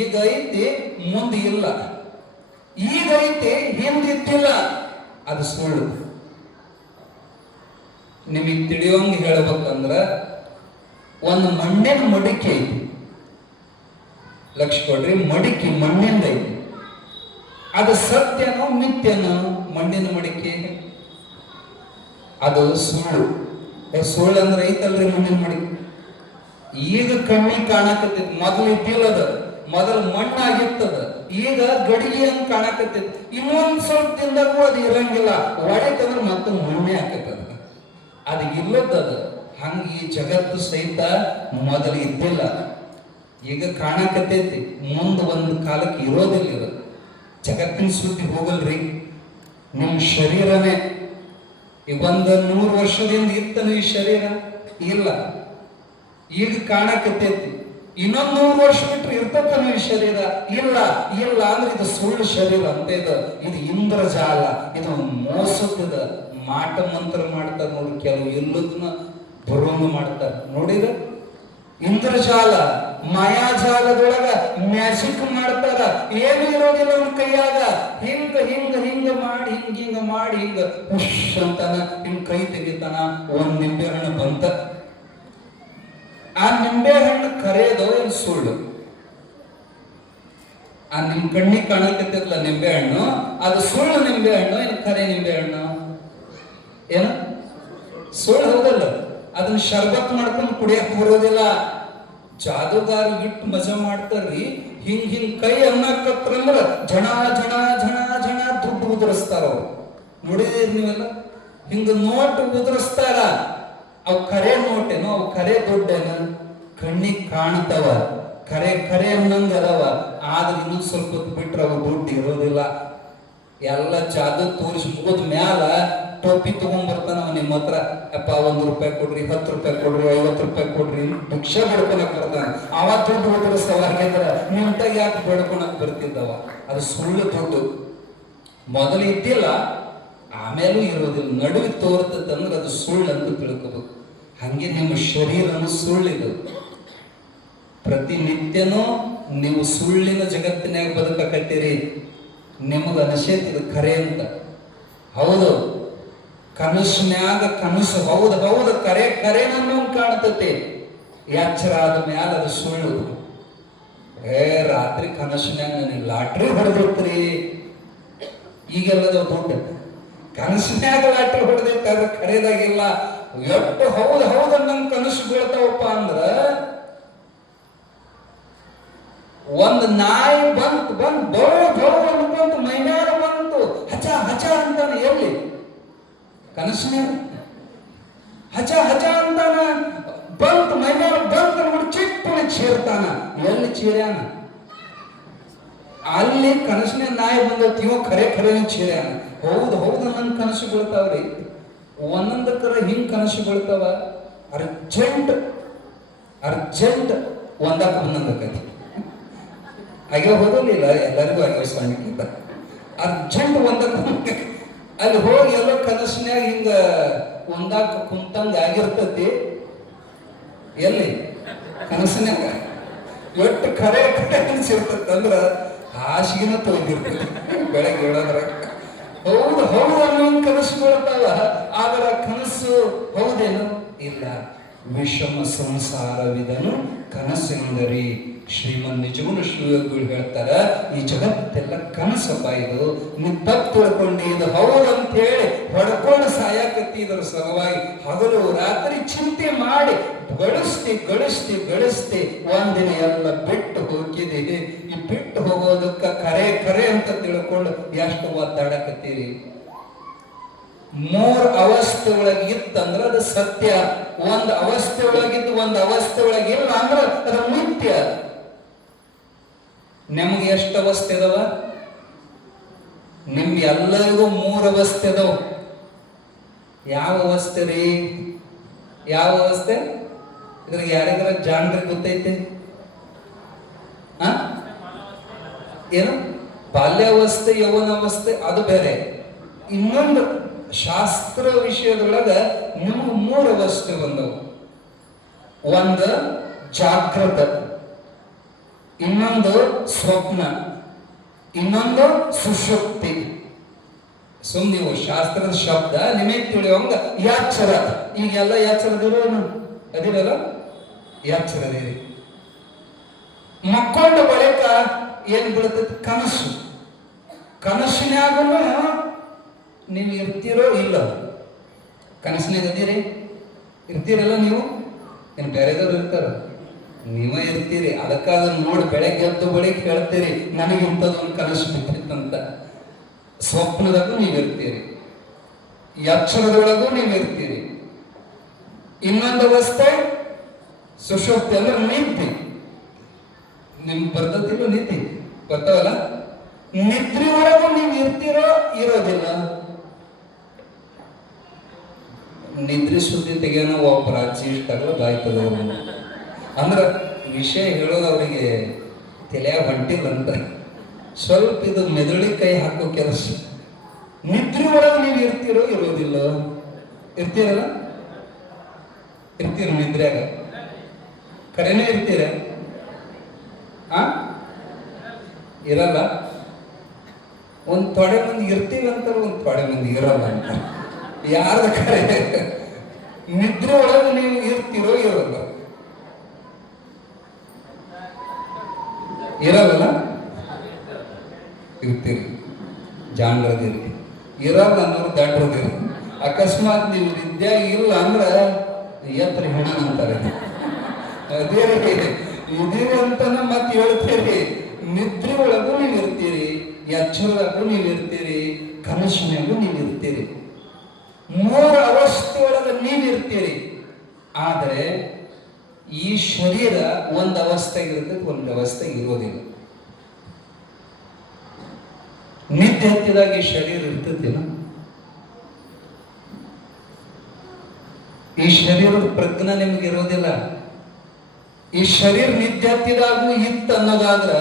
ಈಗ ಐತಿ, ಮುಂದೆ ಇಲ್ಲ. ಈಗ ಐತಿ, ಹಿಂದಿತ್ತಿಲ್ಲ, ಅದು ಸುಳ್ಳು. ನಿಮಗೆ ತಿಳಿಯೋಂಗ ಹೇಳ್ಬೇಕಂದ್ರ ಒಂದು ಮಣ್ಣಿನ ಮಡಿಕೆ ಐತಿ, ಲಕ್ಷ ಕೊಡ್ರಿ, ಮಡಿಕೆ ಮಣ್ಣಿಂದ ಐತಿ. ಅದು ಸತ್ಯನೋ ಮಿಥ್ಯನೋ? ಮಣ್ಣಿನ ಮಡಿಕೆ ಅದು ಸುಳ್ಳು. ಸುಳ್ಳು ಅಂದ್ರೆ ಐತಲ್ರಿ ಮಣ್ಣಿನ ಮಡಿಕೆ. ಈಗ ಕಣ್ಣಿಗೆ ಕಾಣಕತ್ತೈತಿ, ಮೊದಲು ಇದ್ದಿಲ್ಲ. ಅದ ಮೊದಲು ಮಣ್ಣಾಗಿತ್ತದ, ಈಗ ಗಡಿಗೆ ಹಂಗ ಕಾಣಕತ್ತೈತಿ. ಇನ್ನೊಂದ್ ಸ್ವಲ್ಪ ದಿನದಾಗೂ ಅದು ಇರಂಗಿಲ್ಲ, ಒಡೆತಂದ್ರೆ ಮತ್ತೆ ಮಣ್ಣೆ ಹಾಕತ್ತದ. ಅದು ಇಲ್ಲದದ. ಹಂಗ ಈ ಜಗತ್ತು ಸಹಿತ ಮೊದಲು ಇದ್ದಿಲ್ಲ, ಈಗ ಕಾಣಕತ್ತೈತಿ, ಮುಂದೆ ಒಂದು ಕಾಲಕ್ಕೆ ಇರೋದಿಲ್ಲ. ಇದು ಜಗತ್ತಿನ ಸುದ್ದಿ ಹೋಗಲ್ರಿ. ನಿಮ್ ಶರೀರನೇ ಈಗ 100 ವರ್ಷದಿಂದ ಇತ್ತನು ಈ ಶರೀರ ಇಲ್ಲ, ಈಗ ಕಾಣಕತ್ತೈತಿ. ಇನ್ನೊಂದು 100 ವರ್ಷ ಬಿಟ್ಟರೆ ಇರ್ತತನು ಈ ಶರೀರ ಇಲ್ಲ. ಇಲ್ಲ ಅಂದ್ರೆ ಇದು ಸುಳ್ಳು ಶರೀರ ಅಂತ. ಇದು ಇಂದ್ರಜಾಲ, ಇದು ಮೋಸದ ಮಾಟ ಮಂತ್ರ ಮಾಡ್ತಾರೆ ನೋಡಿ. ಕೆಲವು ಇಲ್ಲದನ್ನ ಬರೋಂಗ ಮಾಡ್ತಾರೆ ನೋಡಿದ. ಇಂದ್ರಜಾಲ, ಮಾಯಾಜಾಲದೊಳಗ ಮ್ಯಾಜಿಕ್ ಮಾಡ್ತಾರ. ಏನು ಇರೋದಿಲ್ಲ ಅವ್ನ ಕೈಯಾಗ. ಹಿಂಗ ಹಿಂಗ ಹಿಂಗ ಮಾಡಿ, ಹಿಂಗ ಮಾಡಿ, ಹಿಂಗ ಹುಷ್ ಅಂತಾನ, ಹಿಂಗ್ ಕೈ ತೆಗಿತಾನ. ಒಂದ್ ನಿಂಬೆ ಹಣ್ಣು ಬಂತ. ಆ ನಿಂಬೆ ಹಣ್ಣು ಕರೆಯೋದು ಏನು ಸುಳ್ಳು? ಆ ನಿಮ್ ಕಣ್ಣಿಗೆ ಕಾಣಕತ್ತಿರ್ಲ ನಿಂಬೆ ಹಣ್ಣು, ಅದು ಸುಳ್ಳು ನಿಂಬೆ ಹಣ್ಣು ಏನು ಕರೆ ನಿಂಬೆ ಹಣ್ಣು? ಏನು ಸುಳ್ಳು? ಹೌದಲ್ಲ. ಅದನ್ನ ಶರ್ಬತ್ ಮಾಡ್ಕೊಂಡು ಕುಡಿಯಕ್ ಬರೋದಿಲ್ಲ. ಜಾದುಗಾರ ಇಟ್ಟು ಮಜಾ ಮಾಡ್ತಾರ್ರಿ. ಹಿಂಗ್ ಹಿಂಗ್ ಕೈ ಅನ್ನಕತ್ರಂದ್ರ ಜನ ಜನ ಜನ ಜನ ದುಡ್ಡು ಉದುರಿಸ್ತಾರ ಅವ್ರು. ನೋಡಿದಿರಿ ನೀವೆಲ್ಲ? ಹಿಂಗ ನೋಟ್ ಉದುರಿಸ್ತಾರ. ಅವ್ ಕರೆ ನೋಟೇನೋ, ಅವ್ ಕರೆ ದುಡ್ಡೇನು? ಕಣ್ಣಿಗೆ ಕಾಣ್ತಾವ, ಕರೆ ಕರೆ ಅನ್ನಂಗ ಅದಾವ. ಆದ್ರೆ ಇನ್ನೊಂದ್ ಸ್ವಲ್ಪ ಹೊತ್ತು ಬಿಟ್ರೆ ಅವು ದುಡ್ಡು ಇರೋದಿಲ್ಲ. ಎಲ್ಲ ಜಾದು ತೋರಿಸಿ ಮುಗಿದ ಮ್ಯಾಲ ಟೋಪಿ ತಗೊಂಡ್ಬರ್ತಾನ ನಿಮ್ಮ ಹತ್ರ. ಅಪ್ಪ 1 ರೂಪಾಯಿ ಕೊಡ್ರಿ, 10 ರೂಪಾಯಿ ಕೊಡ್ರಿ, 50 ರೂಪಾಯಿ ಕೊಡ್ರಿ, ಭಿಕ್ಷೆ ಬೇಡ್ಕೊಳಕ್ ಬರ್ತಾನ. ಅವ ದುಡ್ಡು ಉದುರಿಸ್ತವ. ಹಾಗಿದ್ರೆ ನಿಂತಾಗ ಯಾಕೆ ಬೇಡ್ಕೊಳಕ್ ಬರ್ತಿದ್ದವ? ಅದು ಸುಳ್ಳು ದುಡ್ಡು. ಮೊದಲು ಇದ್ದಿಲ್ಲ, ಆಮೇಲೂ ಇರೋದಿಲ್ಲ, ನಡುವೆ ತೋರ್ತದಂದ್ರೆ ಅದು ಸುಳ್ಳು ಅಂತ ತಿಳ್ಕೋಬೇಕು. ಹಂಗೆ ನಿಮ್ಮ ಶರೀರನು ಸುಳ್ಳಿದು. ಪ್ರತಿನಿತ್ಯನೂ ನೀವು ಸುಳ್ಳಿನ ಜಗತ್ತಿನಾಗ ಬದುಕಕತ್ತೀರಿ. ನಿಮಗ ಅನಿಸೇತಿ ಇದು ಖರೆ ಅಂತ. ಹೌದು, ಕನಸಿನ್ಯಾಗ ಕನಸು ಹೌದು ಹೌದು ಕರೆ ಕರೆನನ್ನು ಕಾಣ್ತತಿ. ಎಚ್ಚರ ಆದ ಮ್ಯಾಲ ಅದು ಸುಳ್ಳು. ರಾತ್ರಿ ಕನಸಿನ್ಯಾಗ ನನಗೆ ಲಾಟ್ರಿ ಹೊಡೆದಿರ್ತೀರಿ. ಈಗೆಲ್ಲದ ದುಡ್ಡು ಕನಸಿನ್ಯಾಗ ಲಾಟ್ರಿ ಹೊಡೆದೈತೆ, ಅದು ಕರೆದಾಗಿಲ್ಲ. ಎಷ್ಟು ಹೌದು ಹೌದು ನಂಗೆ ಕನಸು ಬೀಳ್ತಾವಪ್ಪ ಅಂದ್ರ, ಒಂದು ನಾಯಿ ಬಂತು ಬೌ ಬೌ ಅನ್ಕೊಂತು, ಮೈಮ್ಯಾಲ ಬಂತು, ಹಚ ಹಚ ಅಂತಾನೆ. ಎಲ್ಲಿ? ಕನಸಿನ್ಯಾಗ ಹಚ ಹಚ ಅಂತಾನ. ಬಂತು ಮೈಮ್ಯಾಲ ಬಂತು ನೋಡಿ ಚಿಪ್ಪನ ಚೀರ್ತಾನ. ಎಲ್ಲಿ ಚೀರ್ಯಾನ? ಅಲ್ಲಿ ಕನಸಿನ ನಾಯಿ ಬಂದೈತಿ, ಇವ ಖರೆ ಖರೆ ಚೀರ್ಯಾನ. ಹೌದು ಹೌದು ನನ್ ಕನಸು ಬೀಳ್ತಾವ್ರಿ. ಒಂದೊಂದಕ್ಕರ ಹಿಂಗ್ ಕನಸು ಬೀಳ್ತಾವ. ಅರ್ಜೆಂಟ್ ಒಂದಕ್ಕೆ ಒಂದೊಂದಕ್ಕತಿ ಆಗ್ಯಾವ. ಹೋದಲ್ಲಿಲ್ಲ, ಎಲ್ಲರಿಗೂ ಆಗ್ಯಾವ. ಸ್ವಾಮಿಗಿಂತ ಅರ್ಜೆಂಟ್ ಒಂದಕ್ಕೆ ಅಲ್ಲಿ ಹೋಗಿ ಎಲ್ಲ ಕನಸಿನ್ಯಾಗ ಹಿಂಗ ಒಂದಾಕ ಕುಂತಂಗ ಆಗಿರ್ತತಿ. ಎಲ್ಲಿ? ಕನಸಿನ್ಯಾಗ. ಎಷ್ಟು ಖರೆ ಖರೆ ಅನ್ಸಿರ್ತಂದ್ರ ಹಾಸಿಗೆನ ತೊಯ್ದಿರ್ತೈತಿ ಬೆಳಗ್ಗೆ ಹೇಳೋದ್ರ. ಹೌದು ಹೌದು ಅನ್ನೋ ಕನಸು ಬೀಳ್ತಾವ. ಆದ್ರ ಕನಸು ಹೌದೇನು? ಇಲ್ಲ. ವಿಷಮ ಸಂಸಾರವಿದನು ಕನಸೆಂದರಿ. ಶ್ರೀಮನ್ ನಿಜಗುಣ ಶಿವಯೋಗಿಗಳು ಹೇಳ್ತಾರ, ಈ ಜಗತ್ತೆಲ್ಲ ಕನಸಪ್ಪ, ಇದು ನೀವು ತಪ್ಪು ತಿಳ್ಕೊಂಡು ಇದು ಹೌದು ಅಂತ ಹೇಳಿ ಹೊಡ್ಕೊಂಡು ಸಾಯಕತ್ತಿ. ಇದರ ಸಲುವಾಗಿ ಹಗಲು ರಾತ್ರಿ ಚಿಂತೆ ಮಾಡಿ ಗಳಿಸ್ತಿ ಒಂದಿನ ಎಲ್ಲ ಬಿಟ್ಟು ಹೋಗಿದಿ. ಈ ಬಿಟ್ಟು ಹೋಗೋದಕ್ಕ ಕರೆ ಅಂತ ತಿಳ್ಕೊಂಡು ಎಷ್ಟು ಒದ್ದಾಡಕತ್ತೀರಿ. ಮೂರು ಅವಸ್ಥೆ ಒಳಗೆ ಇತ್ತಂದ್ರ ಅದು ಸತ್ಯ, ಒಂದು ಅವಸ್ಥೆ ಒಳಗಿದ್ದು ಒಂದು ಅವಸ್ಥೆ ಒಳಗೆ ಇಲ್ಲ ಅಂದ್ರ ಅದು ಮಿಥ್ಯ. ನಿಮ್ಗೆ ಎಷ್ಟು ಅವಸ್ಥೆ ಅದಾವ? ನಿಮ್ ಎಲ್ಲರಿಗೂ ಮೂರು ಅವಸ್ಥೆ ಅದಾವ. ಯಾವ ಅವಸ್ಥೆ ರೀ? ಯಾವ ಅವಸ್ಥೆ? ಇದ್ರಾಗ ಯಾರಿಗಾರ ಜಾಣ್ರಿಗೆ ಗೊತ್ತೈತೆ? ಏನು? ಬಾಲ್ಯಾವಸ್ಥೆ, ಯೌವನಾವಸ್ಥೆ ಅದು ಬೇರೆ. ಇನ್ನೊಂದು ಶಾಸ್ತ್ರ ವಿಷಯದೊಳಗ ನಿಮ್ಗೆ ಮೂರು ಅವಸ್ಥೆ ಬಂದವು. ಒಂದು ಜಾಗೃತ, ಇನ್ನೊಂದು ಸ್ವಪ್ನ, ಇನ್ನೊಂದು ಸುಷುಪ್ತಿ. ನೀವು ಶಾಸ್ತ್ರದ ಶಬ್ದ ನಿಮಗೆ ತಿಳಿಯುವಂಗ ಯಾಚರ. ಈಗೆಲ್ಲ ಯಾಚರದಿರೋನು ಅದಿರಲ್ಲ, ಯಾಚರದಿರಿ. ಮಕ್ಕೊಂಡ ಬಳಿಕ ಏನ್ ಬೀಳ್ತೈತಿ? ಕನಸು. ಕನಸಿನಾಗನು ನೀವು ಇರ್ತೀರೋ ಇಲ್ಲ? ಕನಸಿನಾಗ ಅದೀರಿ? ಇರ್ತೀರಲ್ಲ ನೀವು? ಏನು ಬೇರೆದವ್ರು ಇರ್ತಾರ? ನೀವೇ ಇರ್ತೀರಿ. ಅದಕ್ಕೆ ಅದನ್ನ ನೋಡಿ ಬೆಳಗ್ಗೆ ಎದ್ದು ಬಳಿಕ ಹೇಳ್ತೀರಿ ನನಗಿಂಥದೊಂದು ಕನಸು ಬಿಟ್ಟಿತ್ತಂತ. ಸ್ವಪ್ನದಾಗೂ ನೀವಿರ್ತೀರಿ, ಎಚ್ಚರದೊಳಗೂ ನೀವಿರ್ತೀರಿ. ಇನ್ನೊಂದು ಅವಸ್ಥೆ ಸುಷುಪ್ತಿ ಅಂದ್ರೆ ನಿದ್ದೆ. ನಿಮ್ಗೆ ಬರ್ತದಿಲ್ಲ ನಿದ್ದೆ? ಬರ್ತಾವಲ್ಲ? ನಿದ್ರೆ ಒಳಗೂ ನೀವು ಇರ್ತೀರೋ ಇರೋದಿಲ್ಲ? ನಿದ್ರೆ ಸುದ್ದಿ ತೆಗೆಯೋಣ ಒಬ್ಬರ ಅಜ್ಜಿ ಇಷ್ಟಾಗಲ್ಲ ಬಾಯ್ತದ. ಅಂದ್ರ ವಿಷಯ ಹೇಳೋದು ಅವರಿಗೆ ತಲೆಯಾಗ ಹೊಂಟಿಲ್ಲ ಅಂತ ಸ್ವಲ್ಪ ಇದು ಮೆದುಳಿಗೆ ಕೈ ಹಾಕೋ ಕೆಲಸ. ನಿದ್ರೆ ಒಳಗೆ ನೀವು ಇರ್ತೀರೋ ಇರೋದಿಲ್ಲ? ಇರ್ತೀರಲ್ಲ? ಇರ್ತೀರ ನಿದ್ರೆಯಾಗ? ಕರೆನೇ ಇರ್ತೀರ? ಇರಲ್ಲ. ಒಂದ್ ತೊಡೆ ಮಂದಿ ಇರ್ತೀವಿ ಅಂತಾರೆ, ಒಂದ್ ತೊಡೆ ಮಂದಿ ಇರಲ್ಲ ಅಂತ. ಯಾರ್ದ ಕರೆ? ನಿದ್ರೆ ಒಳಗೆ ನೀವು ಇರ್ತೀರೋ ಇರೋಲ್ಲ? ಇರಲ್ಲ? ಇರ್ತೀರಿ, ಜಾಣ್ರದಿರಿ. ಇರಲ್ಲ ಅನ್ನೋರು ದಾಟ್ರದಿರಿ. ಅಕಸ್ಮಾತ್ ನೀವು ವಿದ್ಯೆ ಇಲ್ಲ ಅಂದ್ರೆ ಎತ್ತರ ಹೆಣ ಅಂತಾರೆ. ಅದೇ ಇದೀರಿ ಅಂತಾನ ಮತ್ತೆ ಹೇಳ್ತೀರಿ. ನಿದ್ರೆ ಒಳಗೂ ನೀವು ಇರ್ತೀರಿ, ಎಚ್ಚರದಾಗೂ ನೀವು ಇರ್ತೀರಿ, ಕನಸಿನಾಗೂ ನೀವು ಇರ್ತೀರಿ. ಮೂರು ಅವಸ್ಥೆ ಒಳಗೆ ನೀವಿರ್ತೀರಿ. ಆದರೆ ಈ ಶರೀರ ಒಂದು ಅವಸ್ಥೆಗೆ ಇರ್ತದೆ, ಒಂದು ಅವಸ್ಥೆಗೆ ಇರೋದಿಲ್ಲ. ನಿದ್ದೆ ಹತ್ತಿದಾಗ ಈ ಶರೀರ ಇರ್ತದಿಲ್ಲ. ಈ ಶರೀರದ ಪ್ರಜ್ಞೆ ನಿಮ್ಗೆ ಇರೋದಿಲ್ಲ. ಈ ಶರೀರ ನಿದ್ದೆ ಹತ್ತಿದಾಗೂ ಇತ್ತು ಅನ್ನೋದಾದ್ರ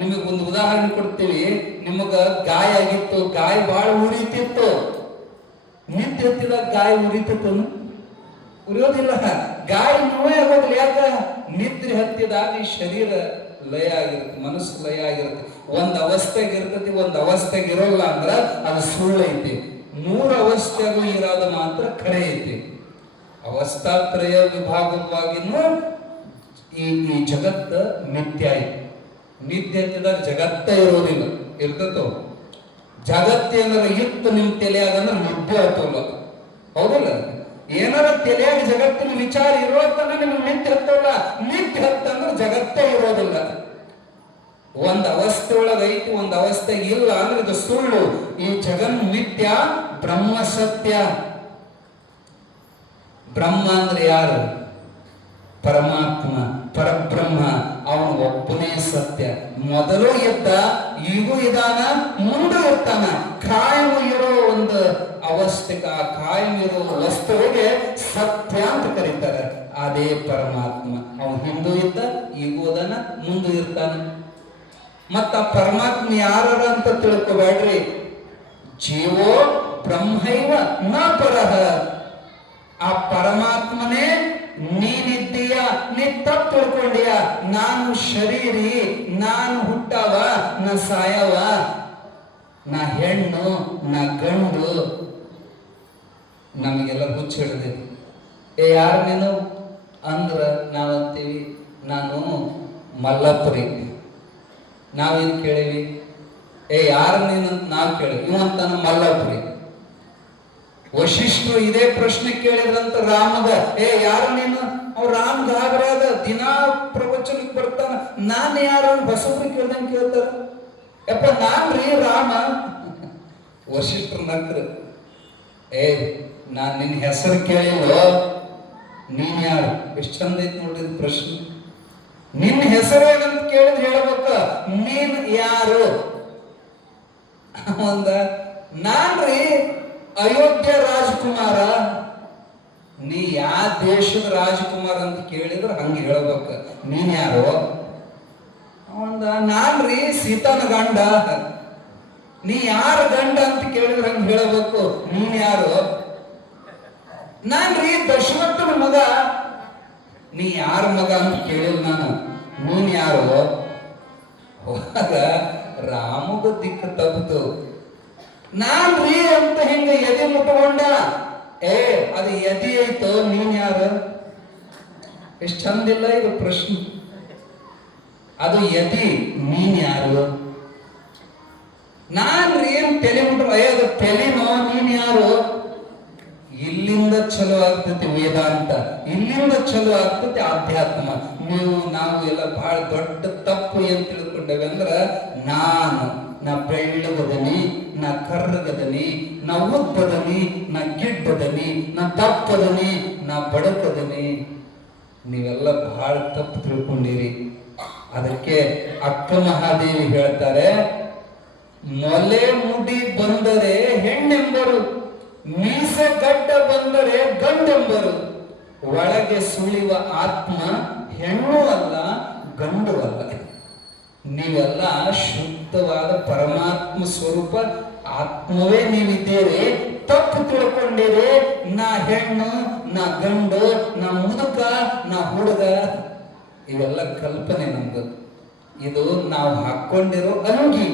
ನಿಮಗೆ ಒಂದು ಉದಾಹರಣೆ ಕೊಡ್ತೀವಿ. ನಿಮಗ ಗಾಯ ಆಗಿತ್ತು, ಗಾಯ ಬಹಳ ಉರಿತಿತ್ತು. ನಿದ್ದೆ ಹತ್ತಿದಾಗ ಗಾಯ ಉರಿತಿತ್ತು? ಉರಿಯೋದಿಲ್ಲ. ಗಾಯ ನೋವೇ ಆಗೋದಿಲ್ಲ. ಯಾಕ? ನಿದ್ರೆ ಹತ್ತಿದಾಗ ಈ ಶರೀರ ಲಯ ಆಗಿರುತ್ತೆ, ಮನಸ್ಸು ಲಯ ಆಗಿರುತ್ತೆ. ಒಂದ್ ಅವಸ್ಥೆಗೆ ಇರ್ತೈತಿ, ಒಂದ್ ಅವಸ್ಥೆಗೆ ಇರೋಲ್ಲ ಅಂದ್ರ ಅದು ಸುಳ್ಳೈತಿ. ಮೂರು ಅವಸ್ಥೆಗೂ ಇರೋದು ಮಾತ್ರ ಖರೆ ಐತಿ. ಅವಸ್ಥಾತ್ರಯ ವಿಭಾಗವಾಗಿನೂ ಈ ಜಗತ್ತ ಮಿಥ್ಯ ಐತಿ. ನಿದ್ದೆ ಹತ್ತಿದಾಗ ಜಗತ್ತೇ ಇರೋದಿಲ್ಲ, ಇರ್ತತೋ. ಜಗತ್ತೇನಾರ ಇತ್ತು ನಿಮ್ ತಲೆಯಾಗಂದ್ರೆ ನಿದ್ದೆ ಹತ್ತೋಲ್ಲ. ಹೌದಲ್ಲ? ಏನಾರ ತಲೆಯಾಗ ಜಗತ್ತಿನ ವಿಚಾರ ಇರೋತನ ನಿಮ್ಗೆ ನಿದ್ದೆ ಹತ್ತೋಲ್ಲ. ನಿದ್ದೆ ಹತ್ತಂದ್ರೆ ಜಗತ್ತೇ ಇರೋದಿಲ್ಲ. ಒಂದ್ ಅವಸ್ಥೆ ಒಳಗೆ ಐತಿ, ಒಂದ್ ಅವಸ್ಥೆ ಇಲ್ಲ ಅಂದ್ರೆ ಇದು ಸುಳ್ಳು. ಈ ಜಗನ್ ಮಿಥ್ಯ, ಬ್ರಹ್ಮ ಸತ್ಯ. ಬ್ರಹ್ಮ ಅಂದ್ರೆ ಯಾರು? ಪರಮಾತ್ಮ, ಪರಬ್ರಹ್ಮ. ಅವನು ಒಬ್ಬನೇ ಸತ್ಯ. ಮೊದಲು ಇದ್ದ, ಈಗೂ ಇದಾನ, ಮುಂದೆ ಇರ್ತಾನ. ಕಾಯಂ ಇರೋ ಒಂದು ಅವಸ್ಥೆಗೆ, ಆ ಕಾಯಂ ಇರೋ ವಸ್ತುವಿಗೆ ಸತ್ಯ ಅಂತ ಕರೀತಾರೆ. ಅದೇ ಪರಮಾತ್ಮ. ಅವನು ಹಿಂದೂ ಇದ್ದ, ಈಗೂ ಅದಾನ, ಮುಂದೆ ಇರ್ತಾನ. ಮತ್ತ ಪರಮಾತ್ಮ ಯಾರ ಅಂತ ತಿಳ್ಕೊಬೇಡ್ರಿ. ಜೀವೋ ಬ್ರಹ್ಮೈವ ನ ಪರಹ. ಆ ಪರಮಾತ್ಮನೇ ನೀನಿದ್ದೀಯ. ನೀ ತಪ್ಪು ತಿಳ್ಕೊಂಡೀಯ. ನಾನು ಶರೀರಿ, ನಾನು ಹುಟ್ಟವ, ನಾ ಸಾಯವ, ನಾ ಹೆಣ್ಣು, ನಾ ಗಂಡು. ನಮಗೆಲ್ಲ ಹುಚ್ಚ ಹಿಡಿದಿದೆ. ಯಾರು ನೀನು? ಅಂದ್ರ ನಾವಂತೀವಿ ನಾನು ಮಲ್ಲಪುರಿ. ನಾವೇನು ಕೇಳೀವಿ? ಯಾರು ನೀನಂತ ನಾವು ಕೇಳಿವಿ. ಇವಂತಾನ ಮಲ್ಲಪುರಿ. ವಶಿಷ್ಠರು ಇದೇ ಪ್ರಶ್ನೆ ಕೇಳಿದ್ರಂತ ರಾಮಗ. ಯಾರು ನೀನು? ಅವ್ರು ರಾಮ್ ಗಾಬರಾದ, ದಿನಾ ಪ್ರವಚನಕ್ಕೆ ಬರ್ತಾನ. ನಾನು ಯಾರು? ಬಸವರು ಕೇಳ್ದಂಗೆ ಕೇಳ್ತಾರ. ಯಪ್ಪ ನಾನ್ರಿ ರಾಮ. ವಶಿಷ್ಠರು ನಕ್ರು. ನಾನ್ ನಿನ್ನ ಹೆಸರು ಕೇಳಿಲ್ಲ, ನೀನ್ ಯಾರು? ಎಷ್ಟು ಚಂದ ಐತಿ ನೋಡಿದ ಪ್ರಶ್ನೆ. ನಿನ್ನ ಹೆಸರು ಏನಂತ ಕೇಳಿದ್ರೆ ಹೇಳ್ಬೇಕ, ನೀನ್ ಯಾರು ಒಂದ. ನಾನ್ರಿ ಅಯೋಧ್ಯ ರಾಜಕುಮಾರ. ನೀ ಯಾವ ದೇಶದ ರಾಜಕುಮಾರ ಅಂತ ಕೇಳಿದ್ರೆ ಹಂಗೆ ಹೇಳ್ಬೇಕ, ನೀನ್ ಯಾರು? ಒಂದ. ನಾನ್ರಿ ಸೀತಾನ ಗಂಡ. ನೀ ಯಾರ ಗಂಡ ಅಂತ ಕೇಳಿದ್ರೆ ಹಂಗೆ ಹೇಳಬೇಕು, ನೀನ್ ಯಾರು? ನಾನ್ರಿ ದಶರಥನ ಮಗ. ನೀ ಯಾರ ಮಗ ಅಂತ ಕೇಳಿಲ್ಲ ನಾನು, ನೀನ್ ಯಾರು? ಹೋಗ ರಾಮಗ ದಿಕ್ಕ ತಪ್ಪು. ನಾನ್ರಿ ಅಂತ ಹಿಂಗ ಎದೆ ಮುಟ್ಟಕೊಂಡ. ಅದು ಎದೆ ಐತೋ, ನೀನ್ ಯಾರು? ಎಷ್ಟು ಚಂದಿಲ್ಲ ಇದು ಪ್ರಶ್ನೆ. ಅದು ಎದೆ, ನೀನ್ ಯಾರು? ನಾನ್ರಿ ಅಂತ ತಲೆ ಮುಟ್ಟ. ಅದು ತಲೆನೋ, ನೀನ್ ಯಾರು? ಇಲ್ಲಿಂದ ಚಲೋ ಆಗ್ತೈತಿ ವೇದಾಂತ, ಇಲ್ಲಿಂದ ಚಲೋ ಆಗ್ತೈತಿ ಆಧ್ಯಾತ್ಮ. ನಾವು ಎಲ್ಲ ಬಹಳ ದೊಡ್ಡ ತಪ್ಪು ಏನ್ ತಿಳ್ಕೊಂಡೇವೆ ಅಂದ್ರ, ನಾ ಬೆಳ್ಳಗದನಿ, ನಾ ಕರ್ರಗದನಿ, ನಾ ಉದ್ದದನಿ, ನಾ ಗಿಡ್ಡದನಿ, ನಾ ದಪ್ಪದನಿ, ನಾ ಬಡಕದನಿ. ನೀವೆಲ್ಲ ಬಹಳ ತಪ್ಪು ತಿಳ್ಕೊಂಡಿರಿ. ಅದಕ್ಕೆ ಅಕ್ಕ ಮಹಾದೇವಿ ಹೇಳ್ತಾರೆ, ಮೊಲೆ ಮುಡಿ ಬಂದರೆ ಹೆಣ್ಣೆಂಬರು, ಮೀಸೆ ಗಡ್ಡ ಬಂದರೆ ಗಂಡೆಂಬರು. ಒಳಗೆ ಸುಳಿವ ಆತ್ಮ ಹೆಣ್ಣು ಅಲ್ಲ, ಗಂಡು ಅಲ್ಲ. ನೀವೆಲ್ಲ ಶುದ್ಧವಾದ ಪರಮಾತ್ಮ ಸ್ವರೂಪ ಆತ್ಮವೇ ನೀವಿದ್ದೀರಿ. ತಪ್ಪು ತಿಳ್ಕೊಂಡಿರಿ. ನಾ ಹೆಣ್ಣು, ನಾ ಗಂಡು, ನಾ ಮುದುಕ, ನಾ ಹುಡುಗ. ಇವೆಲ್ಲ ಕಲ್ಪನೆ ನಮ್ದು. ಇದು ನಾವು ಹಾಕೊಂಡಿರೋ ಅಂಗಿ.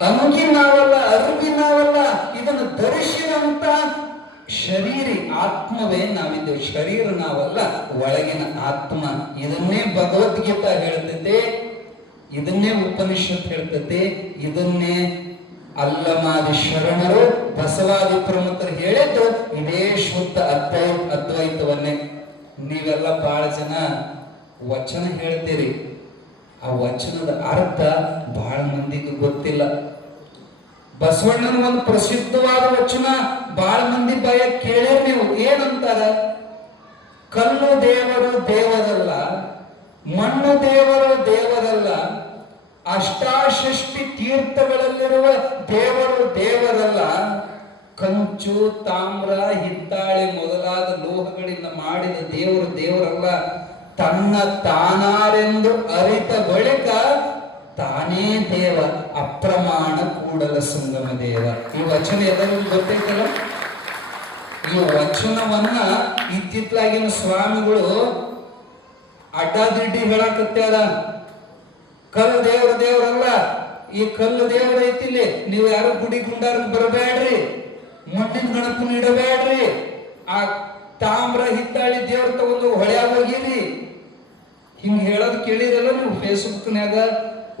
ಅಂಗಿ ನಾವಲ್ಲ, ಅರ್ವಿ ನಾವಲ್ಲ. ಇದನ್ನು ಧರಿಸಿದಂತ ಶರೀರಿ ಆತ್ಮವೇ ನಾವಿದ್ದೇವೆ. ಶರೀರ ನಾವಲ್ಲ, ಒಳಗಿನ ಆತ್ಮ. ಇದನ್ನೇ ಭಗವದ್ಗೀತಾ ಹೇಳ್ತೈತೆ, ಇದನ್ನೇ ಉಪನಿಷತ್ ಹೇಳ್ತೈತೆ, ಇದನ್ನೇ ಅಲ್ಲಮಾದಿ ಶರಣರು, ಬಸವಾದಿ ಪ್ರಮುಖರು ಹೇಳಿದ್ದು ಇದೇ ಶುದ್ಧ ಅದ್ವೈತವನ್ನೇ. ನೀವೆಲ್ಲ ಬಹಳ ಜನ ವಚನ ಹೇಳ್ತೀರಿ, ಆ ವಚನದ ಅರ್ಥ ಬಹಳ ಮಂದಿಗೆ ಗೊತ್ತಿಲ್ಲ. ಬಸವಣ್ಣನ ಒಂದು ಪ್ರಸಿದ್ಧವಾದ ವಚನ ಬಹಳ ಮಂದಿ ಬಾಯ ಕೇಳಿರ್ ನೀವು. ಏನಂತಾರ? ಕಲ್ಲು ದೇವರು ದೇವರಲ್ಲ, ಮಣ್ಣು ದೇವರು ದೇವರಲ್ಲ, ಅಷ್ಟಾಷಷ್ಟಿ ತೀರ್ಥಗಳಲ್ಲಿರುವ ದೇವರು ದೇವರಲ್ಲ, ಕಂಚು, ತಾಮ್ರ, ಹಿತ್ತಾಳೆ ಮೊದಲಾದ ಲೋಹಗಳಿಂದ ಮಾಡಿದ ದೇವರು ದೇವರಲ್ಲ, ತನ್ನ ತಾನಾರೆಂದು ಅರಿತ ಬಳಿಕ ತಾನೇ ದೇವ, ಅಪ್ರಮಾಣ ಕೂಡಲ ಸಂಗಮ ದೇವ. ಈ ವಚನ ಎಲ್ಲರಿಗೂ ಗೊತ್ತೈತಲ್ಲ. ಈ ವಚನವನ್ನ ಇತ್ತಿತ್ತಲಾಗಿನ ಸ್ವಾಮಿಗಳು ಅಡ್ಡಾದಿಡ್ಡಿ ಹೇಳಕತ್ಯಾರ. ಕಲ್ಲು ದೇವರಲ್ಲ, ಈ ಕಲ್ಲು ದೇವರ ಐತಿಲ್ಲಿ, ನೀವು ಯಾರು ಗುಡಿ ಗುಂಡಾರಕ್ಕೆ ಬರಬೇಡ್ರಿ, ಮಣ್ಣಿನ ಗಣಪನ ಇಡಬೇಡ್ರಿ, ಆ ತಾಮ್ರ ಹಿತ್ತಾಳಿ ದೇವ್ರ ತಗೊಂಡು ಹೊಳ್ಯಾಗ ಹೋಗಿರಿ. ಹಿಂಗ್ ಹೇಳೋದು ಕೇಳಿರಲ್ಲ ನೀವು ಫೇಸ್ಬುಕ್ನ್ಯಾಗ,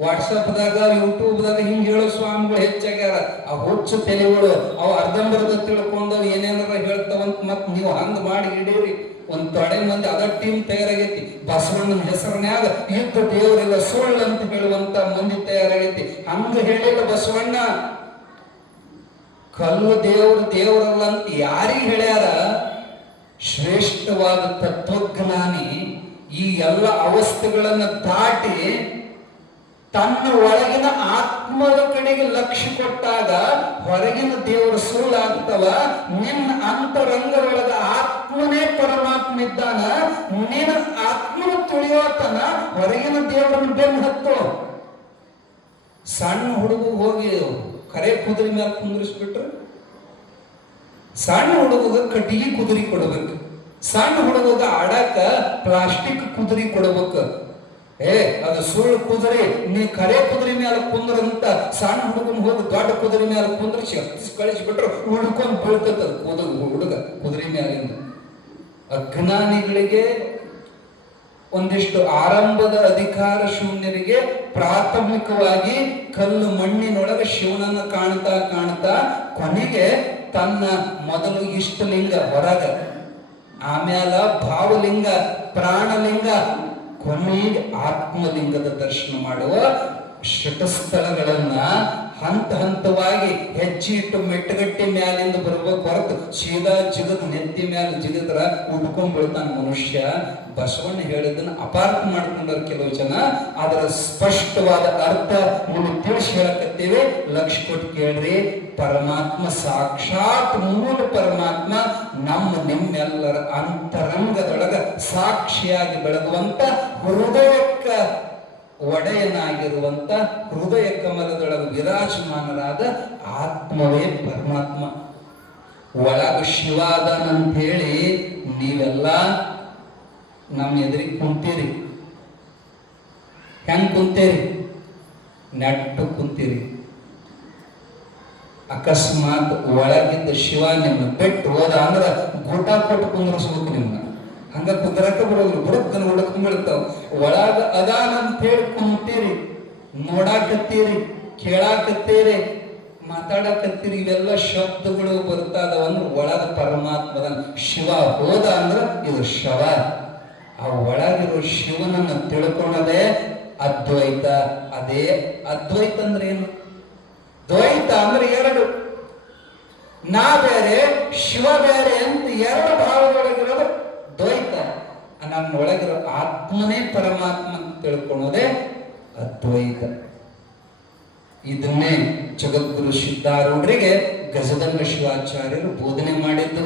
ವಾಟ್ಸಪ್ದಾಗ, ಯೂಟ್ಯೂಬ್ದಾಗ ಹಿಂಗ್ ಹೇಳೋ ಸ್ವಾಮಿಗಳು ಹೆಚ್ಚಾಗ್ಯಾರ. ಆ ಹುಚ್ಚು ತಲೆಗಳು ಅವು ಅರ್ಧಂಬರ್ಧ ತಿಳ್ಕೊಂಡು ಏನೇನಾರ ಹೇಳ್ತಾವಂತ ಮತ್ ನೀವು ಹಂಗ್ ಮಾಡಿ ಹಿಡೀರಿ. ಒಂದ್ ತೊಡೆ ಮಂದಿ ಅದ ಟೀಮ್ ತಯಾರಾಗೈತಿ. ಬಸವಣ್ಣನ ಹೆಸರನ್ಯಾಗ ಯುದ್ಧ ದೇವರೆಲ್ಲ ಸುಳ್ಳು ಅಂತ ಹೇಳುವಂತ ಮಂದಿ ತಯಾರಾಗೈತಿ. ಹಂಗ ಹೇಳಿಲ್ಲ ಬಸವಣ್ಣ. ಕಲ್ಲು ದೇವರಲ್ಲ ಅಂತ ಯಾರಿಗೆ ಹೇಳ್ಯಾರ? ಶ್ರೇಷ್ಠವಾದ ತತ್ವಜ್ಞಾನಿ ಈ ಎಲ್ಲ ಅವಸ್ಥೆಗಳನ್ನ ದಾಟಿ ತನ್ನ ಒಳಗಿನ ಆತ್ಮದ ಕಡೆಗೆ ಲಕ್ಷ್ಯ ಕೊಟ್ಟಾಗ ಹೊರಗಿನ ದೇವರು ಸುಳ್ಳಾಗ್ತವ. ನಿನ್ನ ಅಂತರಂಗದೊಳಗ ಆತ್ಮನೇ ಪರಮಾತ್ಮ ಇದ್ದಾನ. ನಿನ್ನ ಆತ್ಮನ ತುಳಿಯೋತನ ಹೊರಗಿನ ದೇವರನ್ನು ಬೆನ್ನು ಹತ್ತು. ಸಣ್ಣ ಹುಡುಗ ಹೋಗಿ ಕರೆ ಕುದುರೆ ಮೇಲೆ ಕುಂದಿರಿಸ್ಬಿಟ್ರು. ಸಣ್ಣ ಹುಡುಗ ಕಟ್ಟಿಗೆ ಕುದುರೆ ಕೊಡ್ಬೇಕು. ಸಣ್ಣ ಹುಡುಗ ಆಡಾಕ ಪ್ಲಾಸ್ಟಿಕ್ ಕುದುರೆ ಕೊಡ್ಬೇಕು. ಅದು ಸುಳ್ಳು ಕುದುರೆ, ನೀ ಕರೆ ಕುದುರೆ ಮೇಲೆ ಕುಂದ್ರಂತ ಸಣ್ಣ ಹುಡುಗನ್ ಹೋಗಿ ದೊಡ್ಡ ಕುದುರೆ ಮೇಲೆ ಕುಂದ್ರಿಸಿ ಕಳಿಸ್ಬಿಟ್ರು, ಹುಡ್ಕೊಂಡ್ ಬೀಳ್ತದ ಹುಡುಗ ಕುದುರೆ ಮೇಲಿಂದ. ಅಜ್ಞಾನಿಗಳಿಗೆ, ಒಂದಿಷ್ಟು ಆರಂಭದ ಅಧಿಕಾರ ಶೂನ್ಯರಿಗೆ ಪ್ರಾಥಮಿಕವಾಗಿ ಕಲ್ಲು ಮಣ್ಣಿನೊಳಗೆ ಶಿವನನ್ನು ಕಾಣ್ತಾ ಕಾಣ್ತಾ ಕೊನೆಗೆ ತನ್ನ ಮೊದಲು ಇಷ್ಟಲಿಂಗ ಹೊರಗ, ಆಮ್ಯಾಲ ಭಾವಲಿಂಗ, ಪ್ರಾಣಲಿಂಗ, ಕೊನೆಗೆ ಆತ್ಮಲಿಂಗದ ದರ್ಶನ ಮಾಡುವ ಶಟಸ್ಥಳಗಳನ್ನ ಹಂತ ಹಂತವಾಗಿ ಹೆಜ್ಜೆ ಇಟ್ಟು ಮೆಟ್ಟಗಟ್ಟಿ ಮ್ಯಾಲಿಂದ ಬರ್ಬೇಕು ಹೊರತು ಸೀದಾ ಜಿಗದ್ ನೆತ್ತಿ ಮ್ಯಾಲ ಜಿಗದ್ರ ಉಡ್ಕೊಂಡ್ಬಿಡ್ತಾನ ಮನುಷ್ಯ. ಬಸವಣ್ಣ ಹೇಳಿದ್ದನ್ನ ಅಪಾರ್ಥ ಮಾಡ್ಕೊಂಡವ್ರು ಕೆಲವು ಜನ. ಅದರ ಸ್ಪಷ್ಟವಾದ ಅರ್ಥ ನಿಮಗೆ ತಿಳಿಸಿ ಹೇಳಕತ್ತೀವಿ, ಲಕ್ಷ ಕೊಟ್ಟು ಕೇಳ್ರಿ. ಪರಮಾತ್ಮ ಸಾಕ್ಷಾತ್ ಮೂಲ ಪರಮಾತ್ಮ ನಿಮ್ಮೆಲ್ಲರ ಅಂತರಂಗದೊಳಗ ಸಾಕ್ಷಿಯಾಗಿ ಬೆಳಗುವಂತ ಹೃದಯಕ್ಕ ಒಡೆಯನಾಗಿರುವಂತ ಹೃದಯ ಕಮಲದೊಳಗೆ ವಿರಾಜಮಾನರಾದ ಆತ್ಮವೇ ಪರಮಾತ್ಮ. ಒಳಗ ಶಿವ ಅದಾನಂತ ಹೇಳಿ ನೀವೆಲ್ಲ ನಮ್ಮ ಎದುರಿಗೆ ಕುಂತೀರಿ. ಹೆಂಗ್ ಕುಂತೀರಿ? ನೆಟ್ಟು ಕುಂತೀರಿ. ಅಕಸ್ಮಾತ್ ಒಳಗಿದ್ದ ಶಿವ ನಿಮ್ಮ ಬಿಟ್ಟು ಹೋದ ಅಂದ್ರ ಗೂಟ ಕೊಟ್ಟು ಕುಂದ್ರಿಸ್ಬೇಕು ನಿಮ್ನ. ಹಂಗ ಕುಂದ್ರಕ ಬರೋದ್ರು, ಬುಡಕ್ಕನ ಹುಡಕ್ ಬೀಳ್ತಾವ. ಒಳಗ ಅದಾನಂತ ಹೇಳಿ ಕುಂತೀರಿ, ನೋಡಾಕತ್ತೀರಿ, ಕೇಳಾಕತ್ತೀರಿ, ಮಾತಾಡಕತ್ತೀರಿ. ಇವೆಲ್ಲ ಶಬ್ದಗಳು ಬರ್ತಾ ಇದಾವಂದ್ರ ಒಳಗ ಪರಮಾತ್ಮದ ಶಿವ ಹೋದ ಅಂದ್ರ ಇದು ಶವ. ಆ ಒಳಗಿರೋ ಶಿವನನ್ನ ತಿಳ್ಕೊಳ್ಳೋದೇ ಅದ್ವೈತ. ಅದೇ ಅದ್ವೈತ ಅಂದ್ರೆ ಏನು? ದ್ವೈತ ಅಂದ್ರೆ ಎರಡು, ನಾ ಬೇರೆ ಶಿವ ಬೇರೆ ಅಂತ ಎರಡು ಭಾವದೊಳಗಿರೋದು ದ್ವೈತ. ನನ್ನೊಳಗಿರೋ ಆತ್ಮನೇ ಪರಮಾತ್ಮ ಅಂತ ತಿಳ್ಕೊಳ್ಳೋದೇ ಅದ್ವೈತ. ಇದನ್ನೇ ಜಗದ್ಗುರು ಸಿದ್ಧಾರೂಢರಿಗೆ ಗಜದಂಗ ಶಿವಾಚಾರ್ಯರು ಬೋಧನೆ ಮಾಡಿದ್ದು.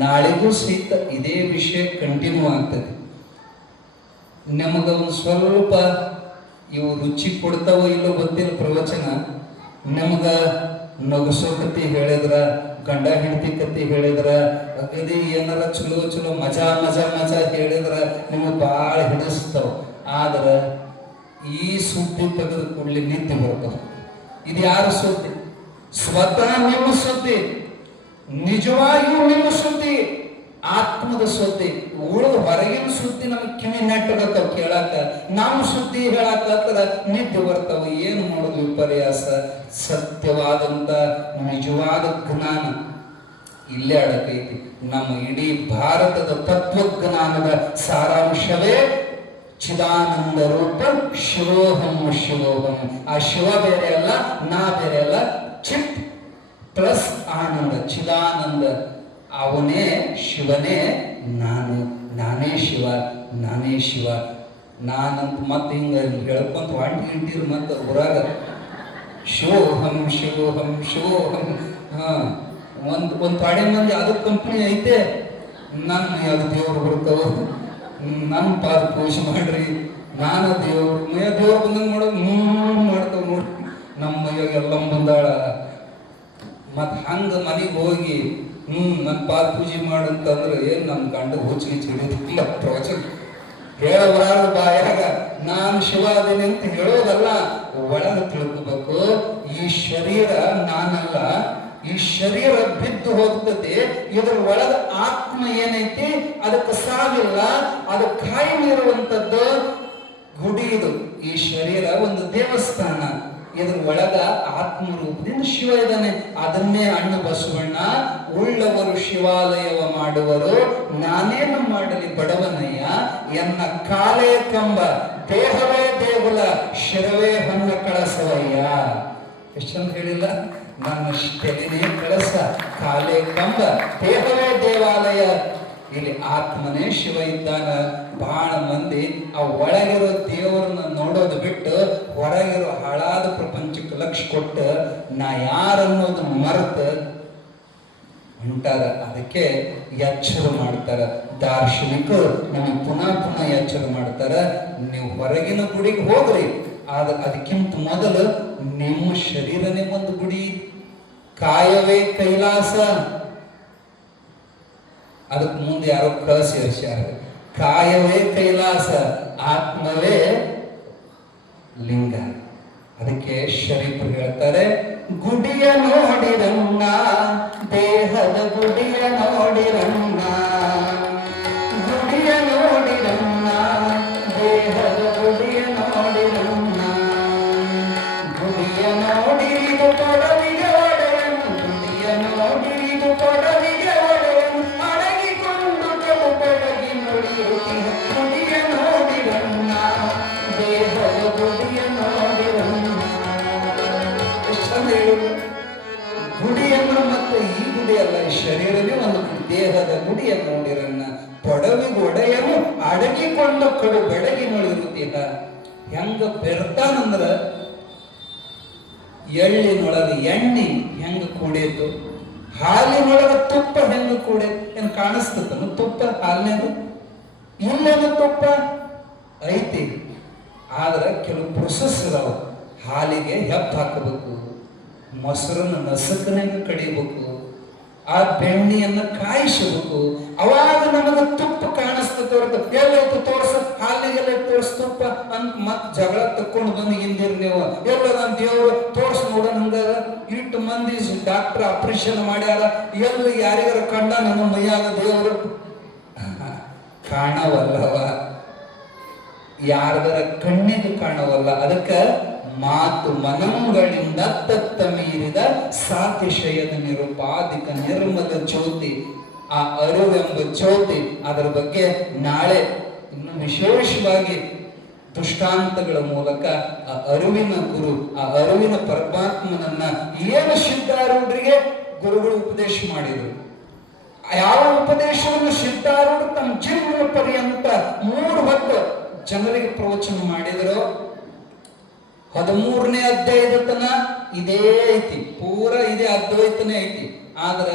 ನಾಳೆಗೂ ಸಹಿತ ಇದೇ ವಿಷಯ ಕಂಟಿನ್ಯೂ ಆಗ್ತದೆ. ನಮಗ ಒಂದು ಸ್ವಲ್ಪ ಇವು ರುಚಿ ಕೊಡ್ತಾವೋ ಇಲ್ಲೋ ಗೊತ್ತಿಲ್ಲ ಪ್ರವಚನ. ನಮಗ ನಗಸೋ ಕತಿ ಹೇಳಿದ್ರ, ಗಂಡ ಹೆಂಡತಿ ಕತಿ ಹೇಳಿದ್ರ, ಅಗದಿ ಏನಾರ ಚಲೋ ಚಲೋ ಮಜಾ ಮಜಾ ಮಜಾ ಹೇಳಿದ್ರ ನಿಮಗೆ ಭಾಳ ಹಿಡಿಸ್ತಾವ. ಆದ್ರ ಈ ಸುದ್ದಿ ತೆಗೆದು ಕೂಡಲೇ ನಿದ್ದೆ ಬರ್ತಾವ. ಇದು ಯಾರ ಸುದ್ದಿ? ಸ್ವತಃ ನಿಮ್ಮ ಸುದ್ದಿ, ನಿಜವಾಗಿಯೂ ನಿಮ್ಮ ಸುದ್ದಿ, ಆತ್ಮದ ಸುದ್ದಿ. ಉಳಿದ ಹೊರಗಿನ ಸುದ್ದಿ ನಮಗೆ ಕಿವಿ ನೆಟ್ಟಗತ್ತಾವ ಕೇಳಾಕ, ನಮ್ಮ ಸುದ್ದಿ ಹೇಳಾಕತ್ರ ನಿದ್ದೆ ಬರ್ತಾವ. ಏನು ಮಾಡೋದು ವಿಪರ್ಯಾಸ. ಸತ್ಯವಾದಂತ ನಿಜವಾದ ಜ್ಞಾನ ಇಲ್ಲೇ ಅಡಕೈತಿ. ನಮ್ಮ ಇಡೀ ಭಾರತದ ತತ್ವಜ್ಞಾನದ ಸಾರಾಂಶವೇ ಚಿದಾನಂದ ರೂಪ ಶಿವೋಹಂ ಶಿವೋಹಂ. ಆ ಶಿವ ಬೇರೆ ಅಲ್ಲ, ನಾ ಬೇರೆ ಅಲ್ಲ, ಚಿತ್ ಪ್ಲಸ್ ಆನಂದ, ಚಿದಾನಂದ. ಅವನೇ ಶಿವನೇ ನಾನು, ನಾನೇ ಶಿವ, ನಾನೇ ಶಿವ, ನಾನಂತ ಮತ್ತೆ ಹಿಂಗ ಹೇಳ್ಕೊಂತ ವಾಂಟಿ ಗಿಂಟಿರು ಮತ್ತೆ ಊರಾಗ ಶಿವೋಹಂ ಶಿವೋಹಂ ಶಿವೋಹಂ. ಒಂದು ಪಾಡೆ ಮಂದಿ ಅದು ಕಂಪ್ನಿ ಐತೆ, ನನ್ನ ಯಾವ್ದು ದೇವ್ರು ಬರ್ತಾವ, ನನ್ನ ಪಾದ ಪೂಜೆ ಮಾಡ್ರಿ, ನಾನು ದೇವ್ರು ದೇವ್ರು ಬಂದಂಗೆ ಮಾಡೋದು ಮಾಡ್ತಾವ ನೋಡ್ರಿ. ನಮ್ಮ ಮೈಯಾಗ ಎಲ್ಲ ಬಂದಾಳ. ಮತ್ತು ಹಂಗೆ ಮನೆಗೆ ಹೋಗಿ ನನ್ನ ಪಾದ ಪೂಜೆ ಮಾಡಂತಂದ್ರೆ ಏನು ನಮ್ಮ ಗಂಡ ಹುಚ್ಚಿಗೆ ಚಿಡಿದಿಲ್ಲ. ಪ್ರವಚನ ಹೇಳಬಾರ್ದು ಬಾಯಾಗ ನಾನು ಶಿವ ಅದೇನೆ ಅಂತ ಹೇಳೋದಲ್ಲ, ಒಳಗೆ ತಿಳ್ಕೋಬೇಕು. ಈ ಶರೀರ ನಾನಲ್ಲ, ಈ ಶರೀರ ಬಿದ್ದು ಹೋಗ್ತದೆ. ಇದ್ರ ಒಳಗ ಆತ್ಮ ಏನೈತಿ ಅದಕ್ಕೆ ಸಾವಿಲ್ಲ, ಅದು ಕಾಯಂ ಇರುವಂತದ್ದು ಗುಡಿ. ಇದು ಈ ಶರೀರ ಒಂದು ದೇವಸ್ಥಾನ. ಇದ್ರ ಒಳಗ ಆತ್ಮ ರೂಪದಿಂದ ಶಿವ ಇದ್ದಾನೆ. ಅದನ್ನೇ ಅಣ್ಣ ಬಸವಣ್ಣ ಉಳ್ಳವರು ಶಿವಾಲಯವ ಮಾಡುವರು, ನಾನೇನು ಮಾಡಲಿ ಬಡವನಯ್ಯ, ಎನ್ನ ಕಾಲೇ ಕಂಬ ದೇಹವೇ ದೇಗುಲ ಶಿರವೇ ಹೊನ್ನ ಕಳಸವಯ್ಯ. ಎಷ್ಟು ಚಂದ ಹೇಳಿಲ್ಲ? ನನ್ನ ತೆಲಿನೇ ಕಳಸ, ಕಾಲೇ ಕಂಬ, ದೇಹವೇ ದೇವಾಲಯ. ಇಲ್ಲಿ ಆತ್ಮನೇ ಶಿವ ಇದ್ದಾನ. ಬಹಳ ಮಂದಿ ಆ ಒಳಗಿರೋ ದೇವರನ್ನ ನೋಡೋದು ಬಿಟ್ಟು ಹೊರಗಿರೋ ಹಾಳಾದ ಪ್ರಪಂಚಕ್ಕೆ ಲಕ್ಷ್ಯ ಕೊಟ್ಟು ನಾ ಯಾರನ್ನೋದನ್ನ ಮರೆತು ಹೊಂಟಾರ. ಅದಕ್ಕೆ ಎಚ್ಚರ ಮಾಡ್ತಾರ ದಾರ್ಶನಿಕರು. ನಮಗೆ ಪುನಃ ಪುನಃ ಎಚ್ಚರ ಮಾಡ್ತಾರ, ನೀವು ಹೊರಗಿನ ಗುಡಿಗೆ ಹೋಗ್ರಿ, ಆದ್ರೆ ಅದಕ್ಕಿಂತ ಮೊದಲು ನಿಮ್ಮ ಶರೀರನೇ ಒಂದು ಗುಡಿ. ಕಾಯವೇ ಕೈಲಾಸ. ಅದಕ್ಕೆ ಮುಂದೆ ಯಾರೋ ಸೇರಿಸ್ಯಾರ. ಕಾಯವೇ ಕೈಲಾಸ, ಆತ್ಮವೇ ಲಿಂಗ. ಅದಕ್ಕೆ ಶರೀಫರು ಹೇಳ್ತಾರೆ, ಗುಡಿಯ ನೋಡಿರಣ್ಣ, ದೇಹದ ಗುಡಿಯ ನೋಡಿರಣ್ಣ, ಗುಡಿಯ ನೋಡಿರಣ್ಣ, ದೇಹದ ಗುಡಿಯ ನೋಡಿರಣ್ಣ, ಗುಡಿಯ ನೋಡಿದು ಕೊಡಲಿಗೆ ಒಡೆಯನು, ಗುಡಿಯ ನೋಡಿದು ಕೊಡಲಿಗೆ ಒಡೆಯನು, ಅಡಗಿಕೊಂಡು ಕೆಳು ಬೆಳಗಿ ನುಡಿಯುತ್ತಿ, ಗುಡಿಯ ನೋಡಿರಣ್ಣ, ದೇಹದ ಗುಡಿಯ ನೋಡಿರಣ್ಣ. ಗುಡಿಯನ್ನು ಮತ್ತೆ ಈ ಗುಡಿ ಅಲ್ಲ, ಈ ಶರೀರವೇ ಒಂದು ದೇಹದ ಗುಡಿಯನ್ನು ನೋಡಿರನ್ನ, ಪೊಡವಿಗೊಡೆಯನು ಅಡಗಿಕೊಂಡು ಕಡು ಬೆಳಗಿ ನೋಡಿರುತ್ತೀಗ. ಹೆಂಗ ಬೆರ್ತಾನಂದ್ರ ಎಳ್ಳಿನೊಳಗೆ ಎಣ್ಣೆ ಹೆಂಗ ಕೂಡೇತು, ಹಾಲಿನೊಳಗೆ ತುಪ್ಪ ಹೆಂಗ ಕೂಡೇತು. ಏನ್ ಕಾಣಿಸ್ತದನು ತುಪ್ಪ ಹಾಲಿನದು? ಇಲ್ಲೇನು ತುಪ್ಪ ಐತಿ, ಆದ್ರೆ ಕೆಲವು ಪ್ರೊಸೆಸ್ ಇದಾವ. ಹಾಲಿಗೆ ಹೆಪ್ಪ ಹಾಕಬೇಕು, ಮೊಸರನ್ನ ನಸಕನಾಗ ಕಡಿಬೇಕು, ಆ ಬೆಣ್ಣೆಯನ್ನ ಕಾಯಿಸಬೇಕು, ಅವಾಗ ನಮಗೆ ತುಪ್ಪ ಕಾಣಿಸ್ತದೆ ಹೊರತು ಎಲ್ಲೈತು ತೋರ್ಸ, ಹಾಲಿಗೆಲ್ಲ ತೋರ್ಸ ತುಪ್ಪ ಅಂತ ಮತ್ ಜಗಳ ತಕ್ಕೊಂಡು ಬಂದು ಹಿಂದಿರ್ ನೀವು ಎಲ್ಲ ನಾನು ದೇವ್ರು ತೋರ್ಸ್ ನೋಡೋಣ. ಹಂಗ ಇಟ್ಟು ಮಂದಿ ಡಾಕ್ಟರ್ ಆಪರೇಷನ್ ಮಾಡ್ಯಾರ, ಎಲ್ಲಿ ಯಾರಿಗಾರ ಕಂಡ ನಮ್ಮ ಮೈಯಾಗ ದೇವರು ಕಾಣವಲ್ಲವ, ಯಾರದರ ಕಣ್ಣಿಗೆ ಕಾಣವಲ್ಲ. ಅದಕ್ಕ ಮಾತು ಮನಂಗಳಿಂದ ತತ್ತ ಮೀರಿದ ಸಾತಿಶಯದ ನಿರುಪಾದಿಕ ನಿರ್ಮಲ ಜ್ಯೋತಿ, ಆ ಅರಿವೆಂಬ ಜ್ಯೋತಿ. ಅದರ ಬಗ್ಗೆ ನಾಳೆ ಇನ್ನು ವಿಶೇಷವಾಗಿ ದೃಷ್ಟಾಂತಗಳ ಮೂಲಕ ಆ ಅರಿವಿನ ಗುರು, ಆ ಅರಿವಿನ ಪರಮಾತ್ಮನನ್ನ ಏನು ಸಿದ್ಧಾರೂಢರಿಗೆ ಗುರುಗಳು ಉಪದೇಶ ಮಾಡಿದರು. ಯಾವ ಉಪದೇಶವನ್ನು ಸಿದ್ಧಾರೂಢರು ತಮ್ಮ ಜೀವನ ಪರ್ಯಂತ 3 ಹೊತ್ತು ಜನರಿಗೆ ಪ್ರವಚನ ಮಾಡಿದರು. 13ನೇ ಅಧ್ಯಾಯದ ತನ ಇದೇ ಐತಿ, ಪೂರ ಇದೇ ಅದ್ವೈತನೇ ಐತಿ. ಆದ್ರ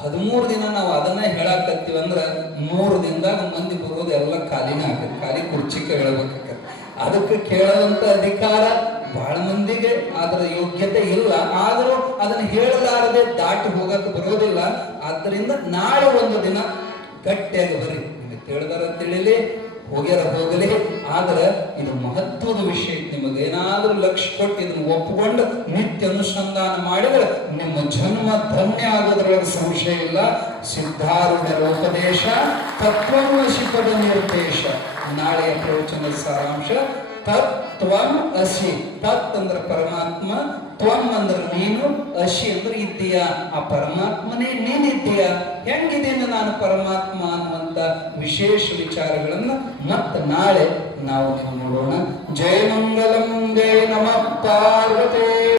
13 ದಿನ ನಾವು ಅದನ್ನ ಹೇಳಾಕತ್ತೀವಿ ಅಂದ್ರ 3 ದಿನದಾಗ ಮಂದಿ ಬರೋದು ಎಲ್ಲ ಖಾಲಿನೇ ಆಗತ್ತೆ, ಖಾಲಿ ಕುರ್ಚಿ ಕೇಳಬೇಕಾಗತ್ತೆ. ಅದಕ್ಕೆ ಕೇಳುವಂತ ಅಧಿಕಾರ ಬಹಳ ಮಂದಿಗೆ ಅದರ ಯೋಗ್ಯತೆ ಇಲ್ಲ, ಆದರೂ ಅದನ್ನ ಹೇಳಲಾರದೆ ದಾಟಿ ಹೋಗಕ್ಕೆ ಬರೋದಿಲ್ಲ. ಆದ್ದರಿಂದ ನಾಳೆ ಒಂದು ದಿನ ಗಟ್ಟಿಯಾಗಿ ಬರ್ರಿ, ನಿಮಗೆ ತಿಳಿದಾರ ತಿಳಿಲಿ, ಹೋಗ್ಯಾರ ಹೋಗಲಿ. ಆದ್ರೆ ಇದು ಮಹತ್ವದ ವಿಷಯ. ನಿಮಗೆ ಏನಾದ್ರೂ ಲಕ್ಷ್ಯ ಕೊಟ್ಟು ಇದನ್ನು ಒಪ್ಪಿಕೊಂಡು ನಿತ್ಯ ಅನುಸಂಧಾನ ಮಾಡಿದ್ರೆ ನಿಮ್ಮ ಜನ್ಮ ಧನ್ಯ ಆಗೋದ್ರೊಳಗೆ ಸಂಶಯ ಇಲ್ಲ. ಸಿದ್ಧಾರೂಢರ ಉಪದೇಶ, ತತ್ವಮಸಿ ಪದ ನಿರ್ದೇಶ. ನಾಳೆಯ ಪ್ರವಚನದ ಸಾರಾಂಶ ತತ್ವಂ ಅಸಿ. ತತ್ ಅಂದ್ರೆ ಪರಮಾತ್ಮ, ತ್ವಂ ಅಂದ್ರೆ ನೀನು, ಅಸಿ ಅಂದ್ರೆ ಇದ್ದೀಯಾ, ಆ ಪರಮಾತ್ಮನೇ ನೀನಿದ್ದೀಯಾ. ಹೆಂಗಿದ್ದೀನಿ ನಾನು ಪರಮಾತ್ಮ ಅನ್ನುವಂತ ವಿಶೇಷ ವಿಚಾರಗಳನ್ನ ಮತ್ತೆ ನಾಳೆ ನಾವು ನೋಡೋಣ. ಜಯ ಮಂಗಲಂ, ಜಯ ನಮಃ ಪಾರ್ವತೇ